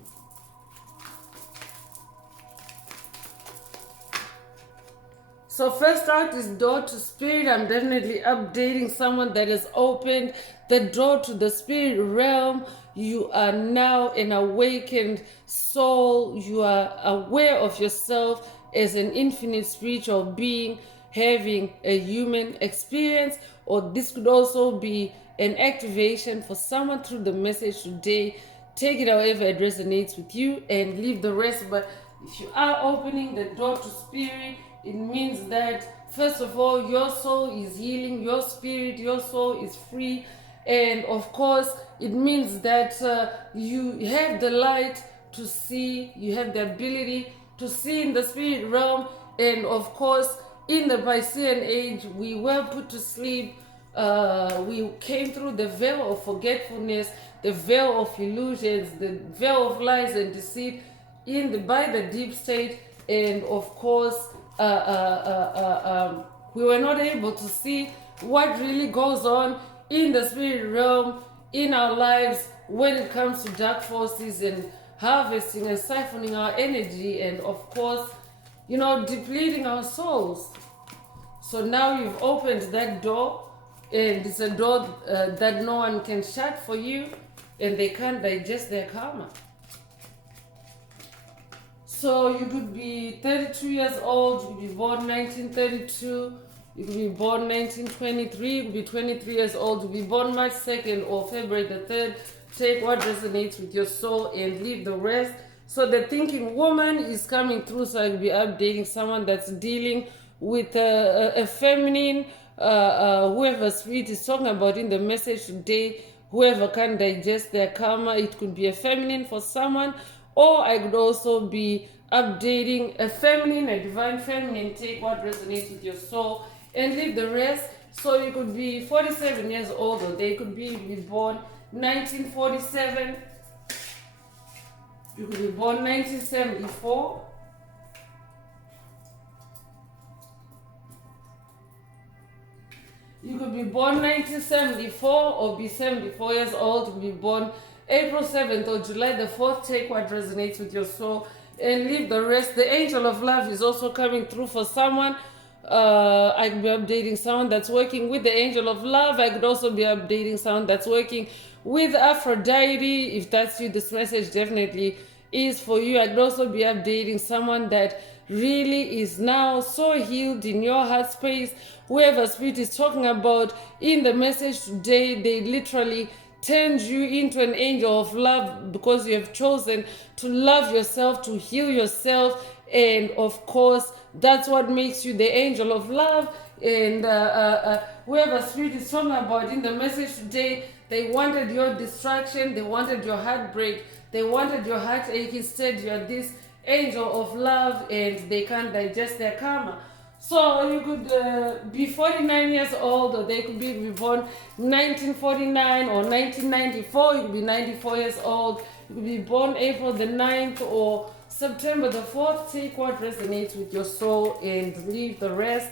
So first out is door to spirit. I'm definitely updating someone that has opened the door to the spirit realm. You are now an awakened soul. You are aware of yourself as an infinite spiritual being having a human experience, or this could also be an activation for someone through the message today. Take it however it resonates with you and leave the rest. But if you are opening the door to spirit, it means that, first of all, your soul is healing, your spirit, your soul is free. And of course, it means that you have the light to see, you have the ability to see in the spirit realm. And of course, in the Piscean age, we were put to sleep. We came through the veil of forgetfulness, the veil of illusions, the veil of lies and deceit by the deep state. And of course, we were not able to see what really goes on in the spirit realm in our lives when it comes to dark forces and harvesting and siphoning our energy, and of course, depleting our souls. So now you've opened that door, and it's a door that no one can shut for you, and they can't digest their karma. So you could be 32 years old, you could be born 1932, you could be born 1923, you could be 23 years old, you could be born March 2nd or February the 3rd. Take what resonates with your soul and leave the rest. So the thinking woman is coming through, so I'll be updating someone that's dealing with a feminine, whoever spirit is talking about in the message today, whoever can digest their karma. It could be a feminine for someone, or I could also be updating a feminine, a divine feminine. Take what resonates with your soul and leave the rest. So you could be 47 years old, or they could be born 1947. You could be born 1974. You could be born 1974 or be 74 years old. You could be born April 7th or July the 4th. Take what resonates with your soul and leave the rest. The angel of love is also coming through for someone. I could be updating someone that's working with the angel of love. I could also be updating someone that's working with Aphrodite. If that's you, this message definitely is for you. I could also be updating someone that really is now so healed in your heart space. Whoever spirit is talking about in the message today, they literally turned you into an angel of love because you have chosen to love yourself, to heal yourself, and of course that's what makes you the angel of love. And whoever spirit is talking about in the message today, they wanted your distraction, they wanted your heartbreak, they wanted your heartache. Instead, you are this angel of love, and they can't digest their karma. So you could be 49 years old, or they could be born 1949 or 1994. You could be 94 years old. You could be born April the 9th or September the 4th. Take what resonates with your soul and leave the rest.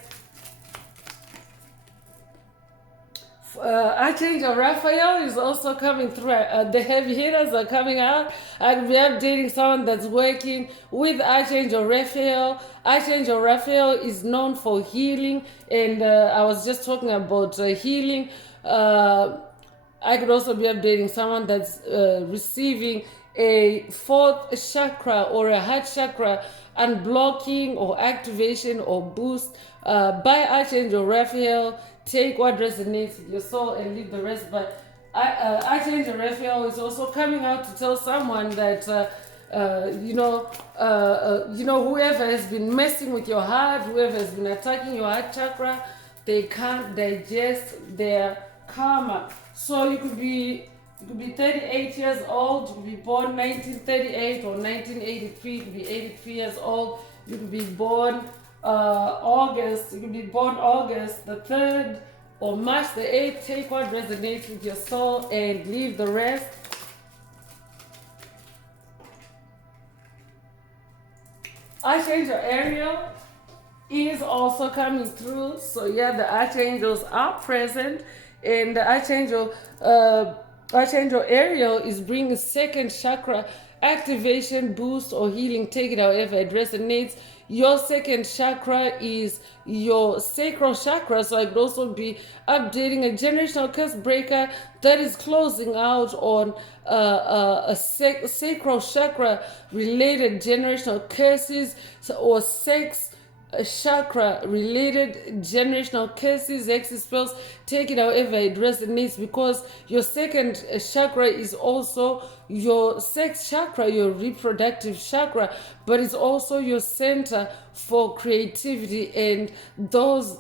Archangel Raphael is also coming through. The heavy hitters are coming out. I'll be updating someone that's working with Archangel Raphael. Archangel Raphael is known for healing, and I was just talking about healing. I could also be updating someone that's receiving a fourth chakra or a heart chakra unblocking or activation or boost by Archangel Raphael. Take what resonates with your soul and leave the rest. But Archangel Raphael is also coming out to tell someone that whoever has been messing with your heart, whoever has been attacking your heart chakra, they can't digest their karma. So you could be 38 years old. You could be born 1938 or 1983. You could be 83 years old. You could be born August. You could be born August the 3rd or March the 8th. Take what resonates with your soul and leave the rest. Archangel Ariel is also coming through. So yeah, the archangels are present, and the Archangel Ariel is bringing second chakra activation, boost, or healing. Take it however it resonates. Your second chakra is your sacral chakra, so I could also be updating a generational curse breaker that is closing out on a sacral chakra related generational curses or sex chakra related generational curses, X spells. Take it however it resonates, because your second chakra is also your sex chakra, your reproductive chakra, but it's also your center for creativity, and those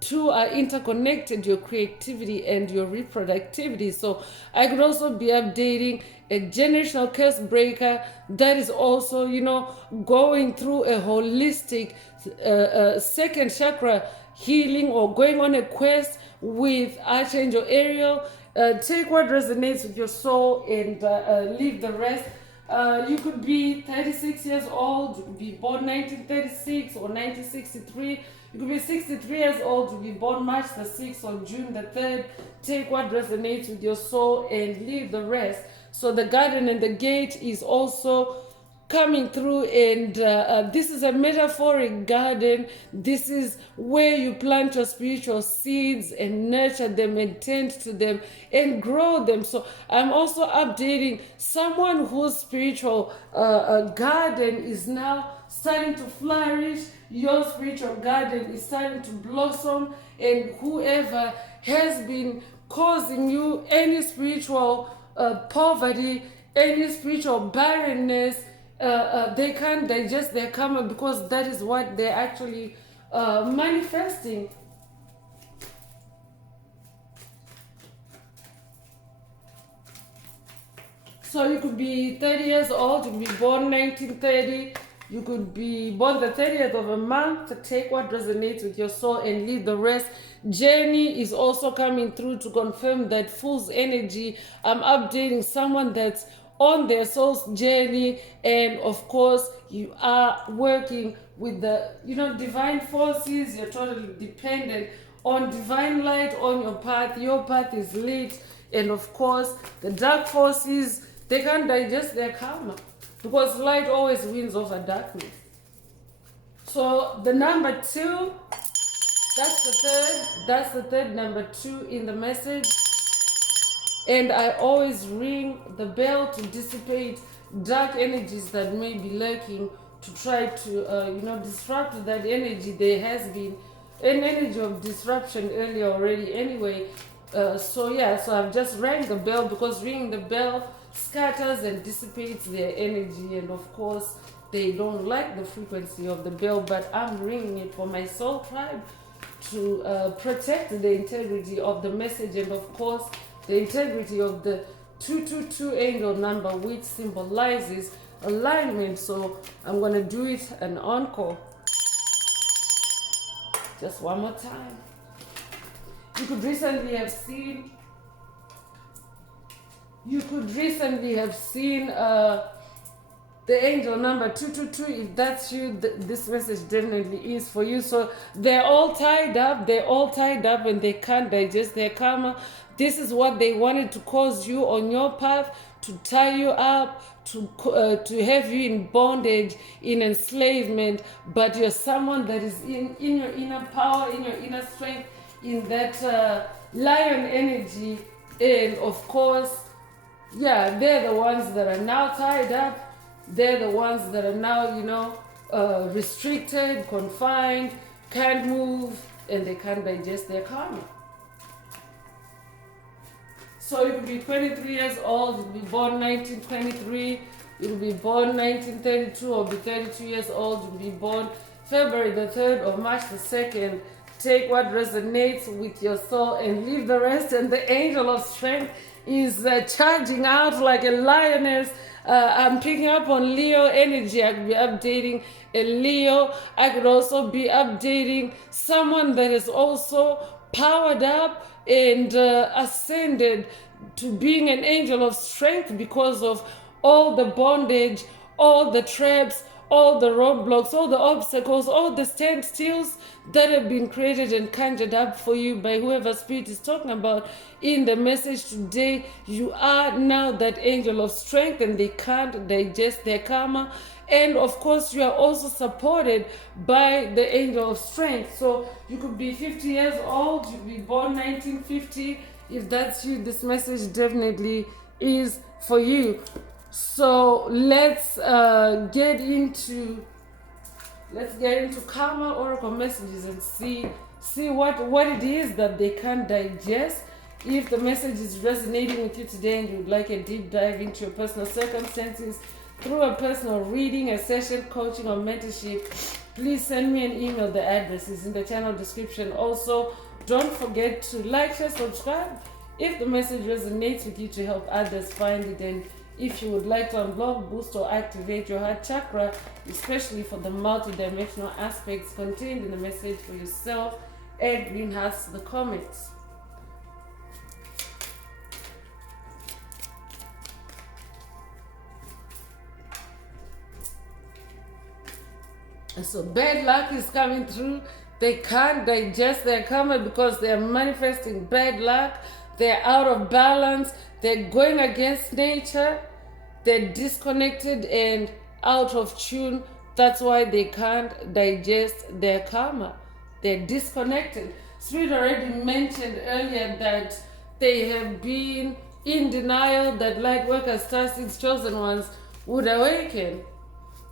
two are interconnected, your creativity and your reproductivity. So I could also be updating a generational curse breaker that is also, going through a holistic second chakra healing, or going on a quest with Archangel Ariel. Take what resonates with your soul and leave the rest. You could be 36 years old. You could be born 1936 or 1963. You could be 63 years old. You could be born March the 6th or June the 3rd. Take what resonates with your soul and leave the rest. So the garden and the gate is also coming through, and this is a metaphoric garden. This is where you plant your spiritual seeds and nurture them and tend to them and grow them. So I'm also updating someone whose spiritual garden is now starting to flourish. Your spiritual garden is starting to blossom, and whoever has been causing you any spiritual poverty, any spiritual barrenness, they can't digest their karma, because that is what they're actually manifesting. So you could be 30 years old, you could be born 1930, you could be born the 30th of a month. To take what resonates with your soul and leave the rest. Jenny is also coming through to confirm that fool's energy. I'm updating someone that's on their soul's journey, and of course you are working with the divine forces. You're totally dependent on divine light on your path. Your path is lit, and of course the dark forces, they can't digest their karma, because light always wins over darkness. So the number 2, that's the third number 2 in the message. And I always ring the bell to dissipate dark energies that may be lurking, to try to disrupt that energy. There has been an energy of disruption earlier already anyway. So I've just rang the bell, because ringing the bell scatters and dissipates their energy, and of course they don't like the frequency of the bell, but I'm ringing it for my soul tribe to protect the integrity of the message, and of course the integrity of the 222 angel number, which symbolizes alignment. So I'm going to do it an encore. Just one more time. You could recently have seen the angel number 222. If that's you, this message definitely is for you. So they're all tied up, and they can't digest their karma. This is what they wanted to cause you on your path, to tie you up, to have you in bondage, in enslavement. But you're someone that is in your inner power, in your inner strength, in that lion energy. And of course, they're the ones that are now tied up. They're the ones that are now, restricted, confined, can't move, and they can't digest their karma. So you could be 23 years old, you'll be born 1923, you'll be born 1932, or be 32 years old, you'll be born February the 3rd or March the 2nd. Take what resonates with your soul and leave the rest. And the angel of strength is charging out like a lioness. I'm picking up on Leo energy. I could be updating a Leo. I could also be updating someone that is also powered up and ascended to being an angel of strength, because of all the bondage, all the traps, all the roadblocks, all the obstacles, all the standstills that have been created and conjured up for you by whoever spirit is talking about in the message today. You are now that angel of strength, and they can't digest their karma. And of course, you are also supported by the angel of strength. So you could be 50 years old, you could be born 1950. If that's you, this message definitely is for you. So let's get into karma oracle messages and see what it is that they can't digest. If the message is resonating with you today and you'd like a deep dive into your personal circumstances through a personal reading, a session, coaching, or mentorship, please send me an email. The address is in the channel description. Also, don't forget to like, share, subscribe if the message resonates with you, to help others find it. And if you would like to unblock, boost, or activate your heart chakra, especially for the multi-dimensional aspects contained in the message for yourself, add green hearts to the comments. So bad luck is coming through. They can't digest their karma because they're manifesting bad luck. They're out of balance. They're going against nature. They're disconnected and out of tune. That's why they can't digest their karma. They're disconnected. Spirit already mentioned earlier that they have been in denial that light workers, star seeds, chosen ones would awaken.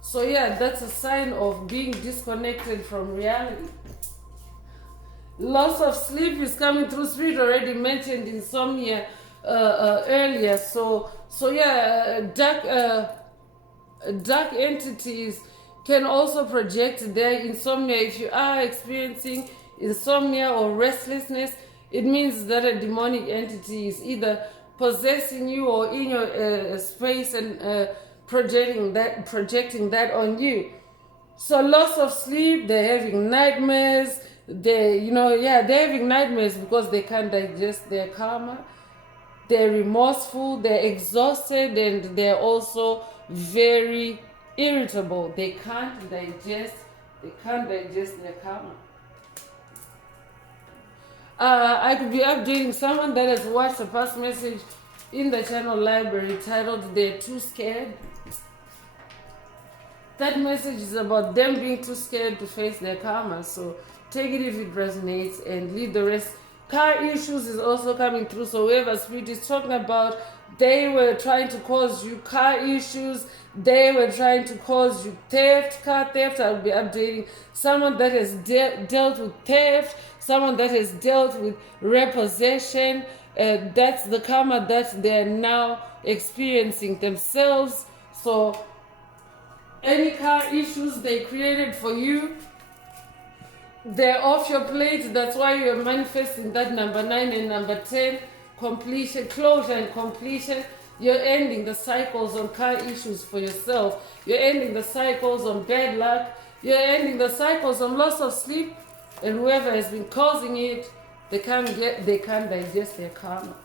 So yeah, that's a sign of being disconnected from reality. Loss of sleep is coming through. Spirit already mentioned insomnia earlier. So yeah, dark entities can also project their insomnia. If you are experiencing insomnia or restlessness, it means that a demonic entity is either possessing you or in your space and projecting that on you. So loss of sleep, they're having nightmares. They're having nightmares because they can't digest their karma. They're remorseful, they're exhausted, and they're also very irritable. They can't digest their karma. I could be updating someone that has watched a past message in the channel library titled "They're Too Scared." That message is about them being too scared to face their karma. So take it if it resonates and leave the rest. Car issues is also coming through. So whoever spirit is talking about, they were trying to cause you car issues. They were trying to cause you theft, car theft. I'll be updating someone that has dealt with theft, someone that has dealt with repossession. That's the karma that they're now experiencing themselves. So any car issues they created for you, they're off your plate. That's why you're manifesting that number 9 and number 10, completion, closure and completion. You're ending the cycles on car issues for yourself. You're ending the cycles on bad luck. You're ending the cycles on loss of sleep. And whoever has been causing it, they can't digest their karma.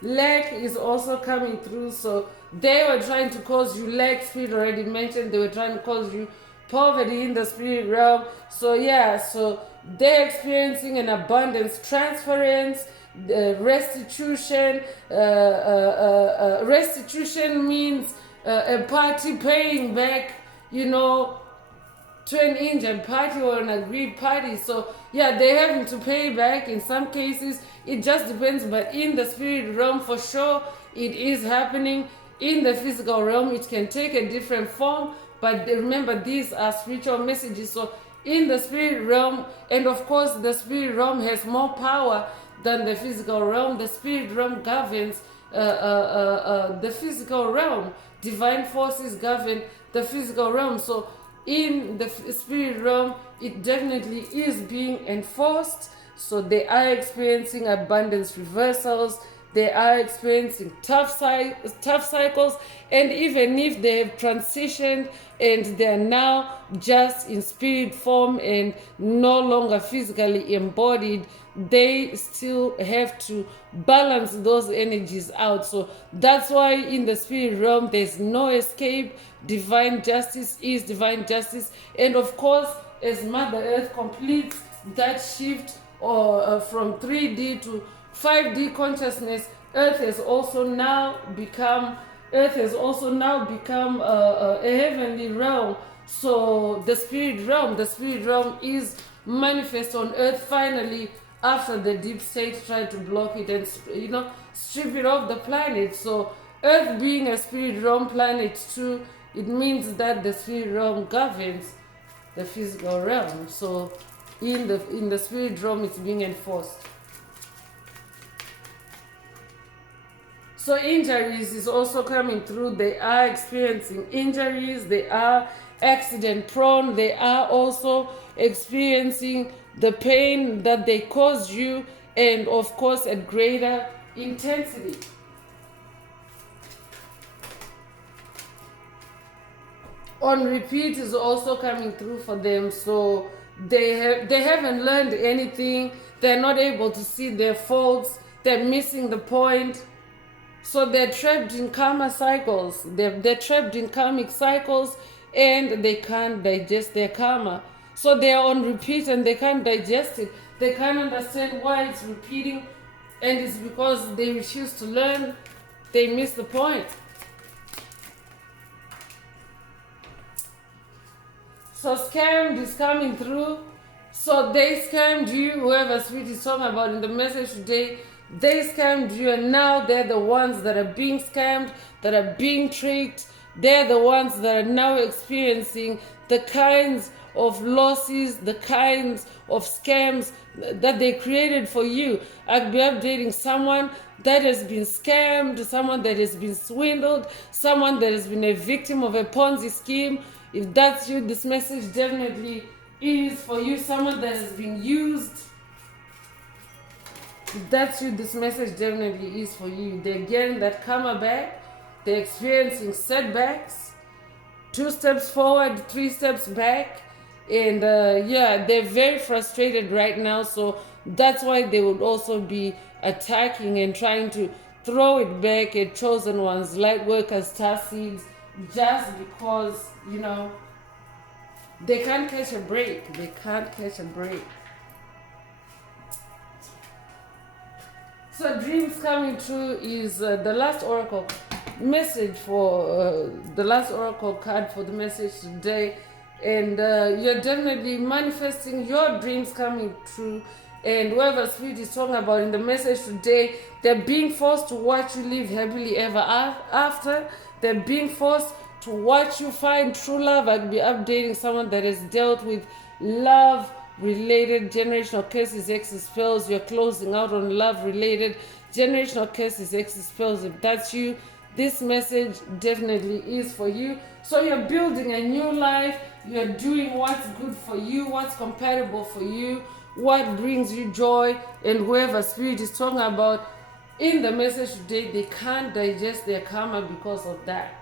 Lack is also coming through. So they were trying to cause you lack. Spirit already mentioned they were trying to cause you poverty in the spirit realm. So yeah, so they're experiencing an abundance transference, restitution. Restitution means a party paying back, to an injured party or an aggrieved party. So yeah, they're having to pay back. In some cases it just depends, but in the spirit realm for sure it is happening. In the physical realm it can take a different form, but remember these are spiritual messages. So in the spirit realm, and of course the spirit realm has more power than the physical realm. The spirit realm governs the physical realm. Divine forces govern the physical realm. So in the spirit realm, it definitely is being enforced. So they are experiencing abundance reversals. They are experiencing tough cycles. And even if they have transitioned and they're now just in spirit form and no longer physically embodied, they still have to balance those energies out. So that's why in the spirit realm there's no escape. Divine justice is divine justice. And of course, as Mother Earth completes that shift from 3D to 5D consciousness, Earth has also now become a heavenly realm. So the spirit realm is manifest on Earth finally, after the deep state tried to block it and strip it off the planet. So Earth being a spirit realm planet too, it means that the spirit realm governs the physical realm. So in the spirit realm it's being enforced. So injuries is also coming through. They are experiencing injuries. They are accident prone. They are also experiencing the pain that they caused you, and of course at greater intensity. On repeat is also coming through for them. So they haven't learned anything. They're not able to see their faults. They're missing the point. So they're trapped in karma cycles. They're trapped in karmic cycles, and they can't digest their karma. So they're on repeat and they can't digest it. They can't understand why it's repeating, and it's because they refuse to learn. They miss the point. So scammed is coming through. So they scammed you, whoever Sweet is talking about in the message today. They scammed you, and now they're the ones that are being scammed, that are being tricked. They're the ones that are now experiencing the kinds of losses, the kinds of scams that they created for you. I'll be updating someone that has been scammed, someone that has been swindled, someone that has been a victim of a Ponzi scheme. If that's you, this message definitely is for you. Someone that has been used. If that's you, this message definitely is for you. They're getting that karma back. They're experiencing setbacks. 2 steps forward, 3 steps back. And yeah, they're very frustrated right now. So that's why they would also be attacking and trying to throw it back at chosen ones, light workers, star seeds, just because, you know, they can't catch a break. They can't catch a break. So dreams coming true is the last oracle message for the last oracle card for the message today. And you're definitely manifesting your dreams coming true. And whoever Spirit is talking about in the message today, they're being forced to watch you live happily ever after. They're being forced to watch you find true love. I'll be updating someone that has dealt with love related generational curses, X spells. You're closing out on love related generational curses, X spells. If that's you, this message definitely is for you. So you're building a new life. You're doing what's good for you, what's compatible for you, what brings you joy. And whoever Spirit is talking about in the message today, they can't digest their karma because of that.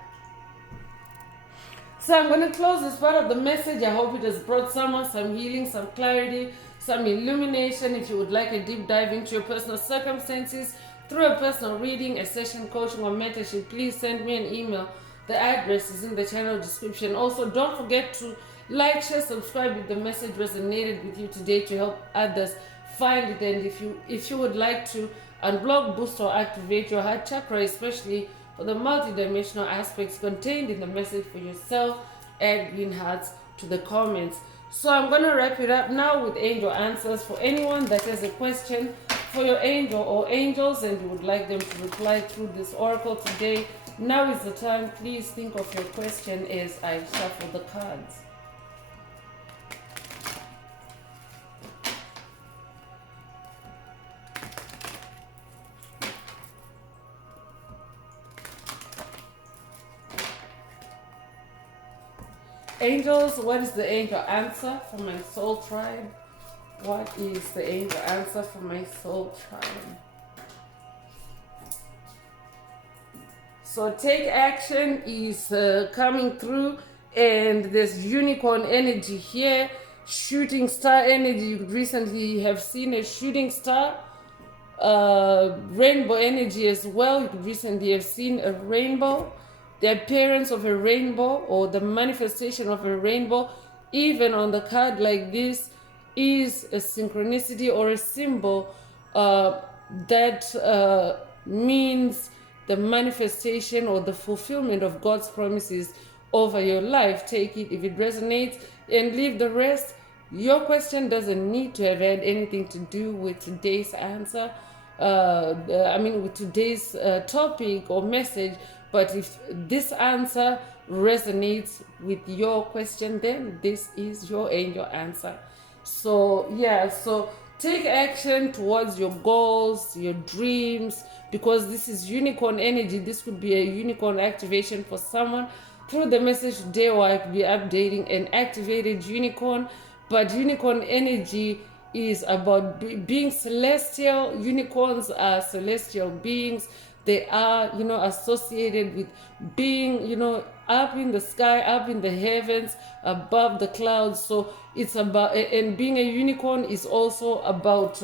So I'm going to close this part of the message. I hope it has brought someone some healing, some clarity, some illumination. If you would like a deep dive into your personal circumstances through a personal reading, a session, coaching, or mentorship, please send me an email. The address is in the channel description. Also, don't forget to like, share, subscribe if the message resonated with you today to help others find it. And if you would like to unblock, boost, or activate your heart chakra, especially for the multidimensional aspects contained in the message for yourself, add green hearts to the comments. So I'm going to wrap it up now with angel answers. For anyone that has a question for your angel or angels and you would like them to reply through this oracle today, now is the time. Please think of your question as I shuffle the cards. Angels, what is the angel answer for my soul tribe? What is the angel answer for my soul tribe? So take action is coming through, and there's unicorn energy here, shooting star energy. You recently have seen a shooting star, rainbow energy as well. You could recently have seen a rainbow, the appearance of a rainbow or the manifestation of a rainbow, even on the card like this, is a synchronicity or a symbol that means the manifestation or the fulfillment of God's promises over your life. Take it if it resonates and leave the rest. Your question doesn't need to have had anything to do with today's answer, with today's topic or message. But if this answer resonates with your question, then this is your angel answer. So yeah, so take action towards your goals, your dreams, because this is unicorn energy. This could be a unicorn activation for someone through the message today, or I could be updating an activated unicorn. But unicorn energy is about being celestial. Unicorns are celestial beings. They are, associated with being, up in the sky, up in the heavens, above the clouds. So it's about, and being a unicorn is also about,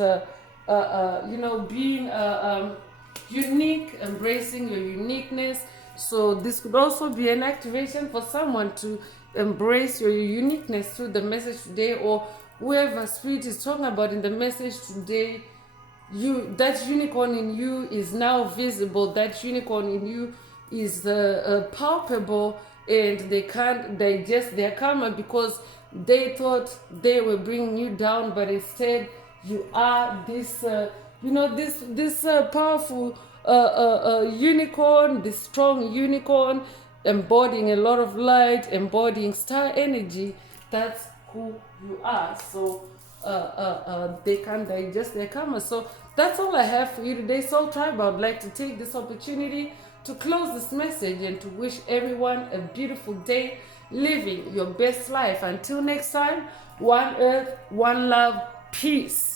being unique, embracing your uniqueness. So this could also be an activation for someone to embrace your uniqueness through the message today, or whoever Spirit is talking about in the message today. That unicorn in you is now visible. That unicorn in you is palpable, and they can't digest their karma because they thought they were bringing you down, but instead you are this, this powerful unicorn, this strong unicorn, embodying a lot of light, embodying star energy. That's who you are. So they can digest their karma. So that's all I have for you today, Soul Tribe. I would like to take this opportunity to close this message and to wish everyone a beautiful day, living your best life. Until next time, one earth, one love, peace.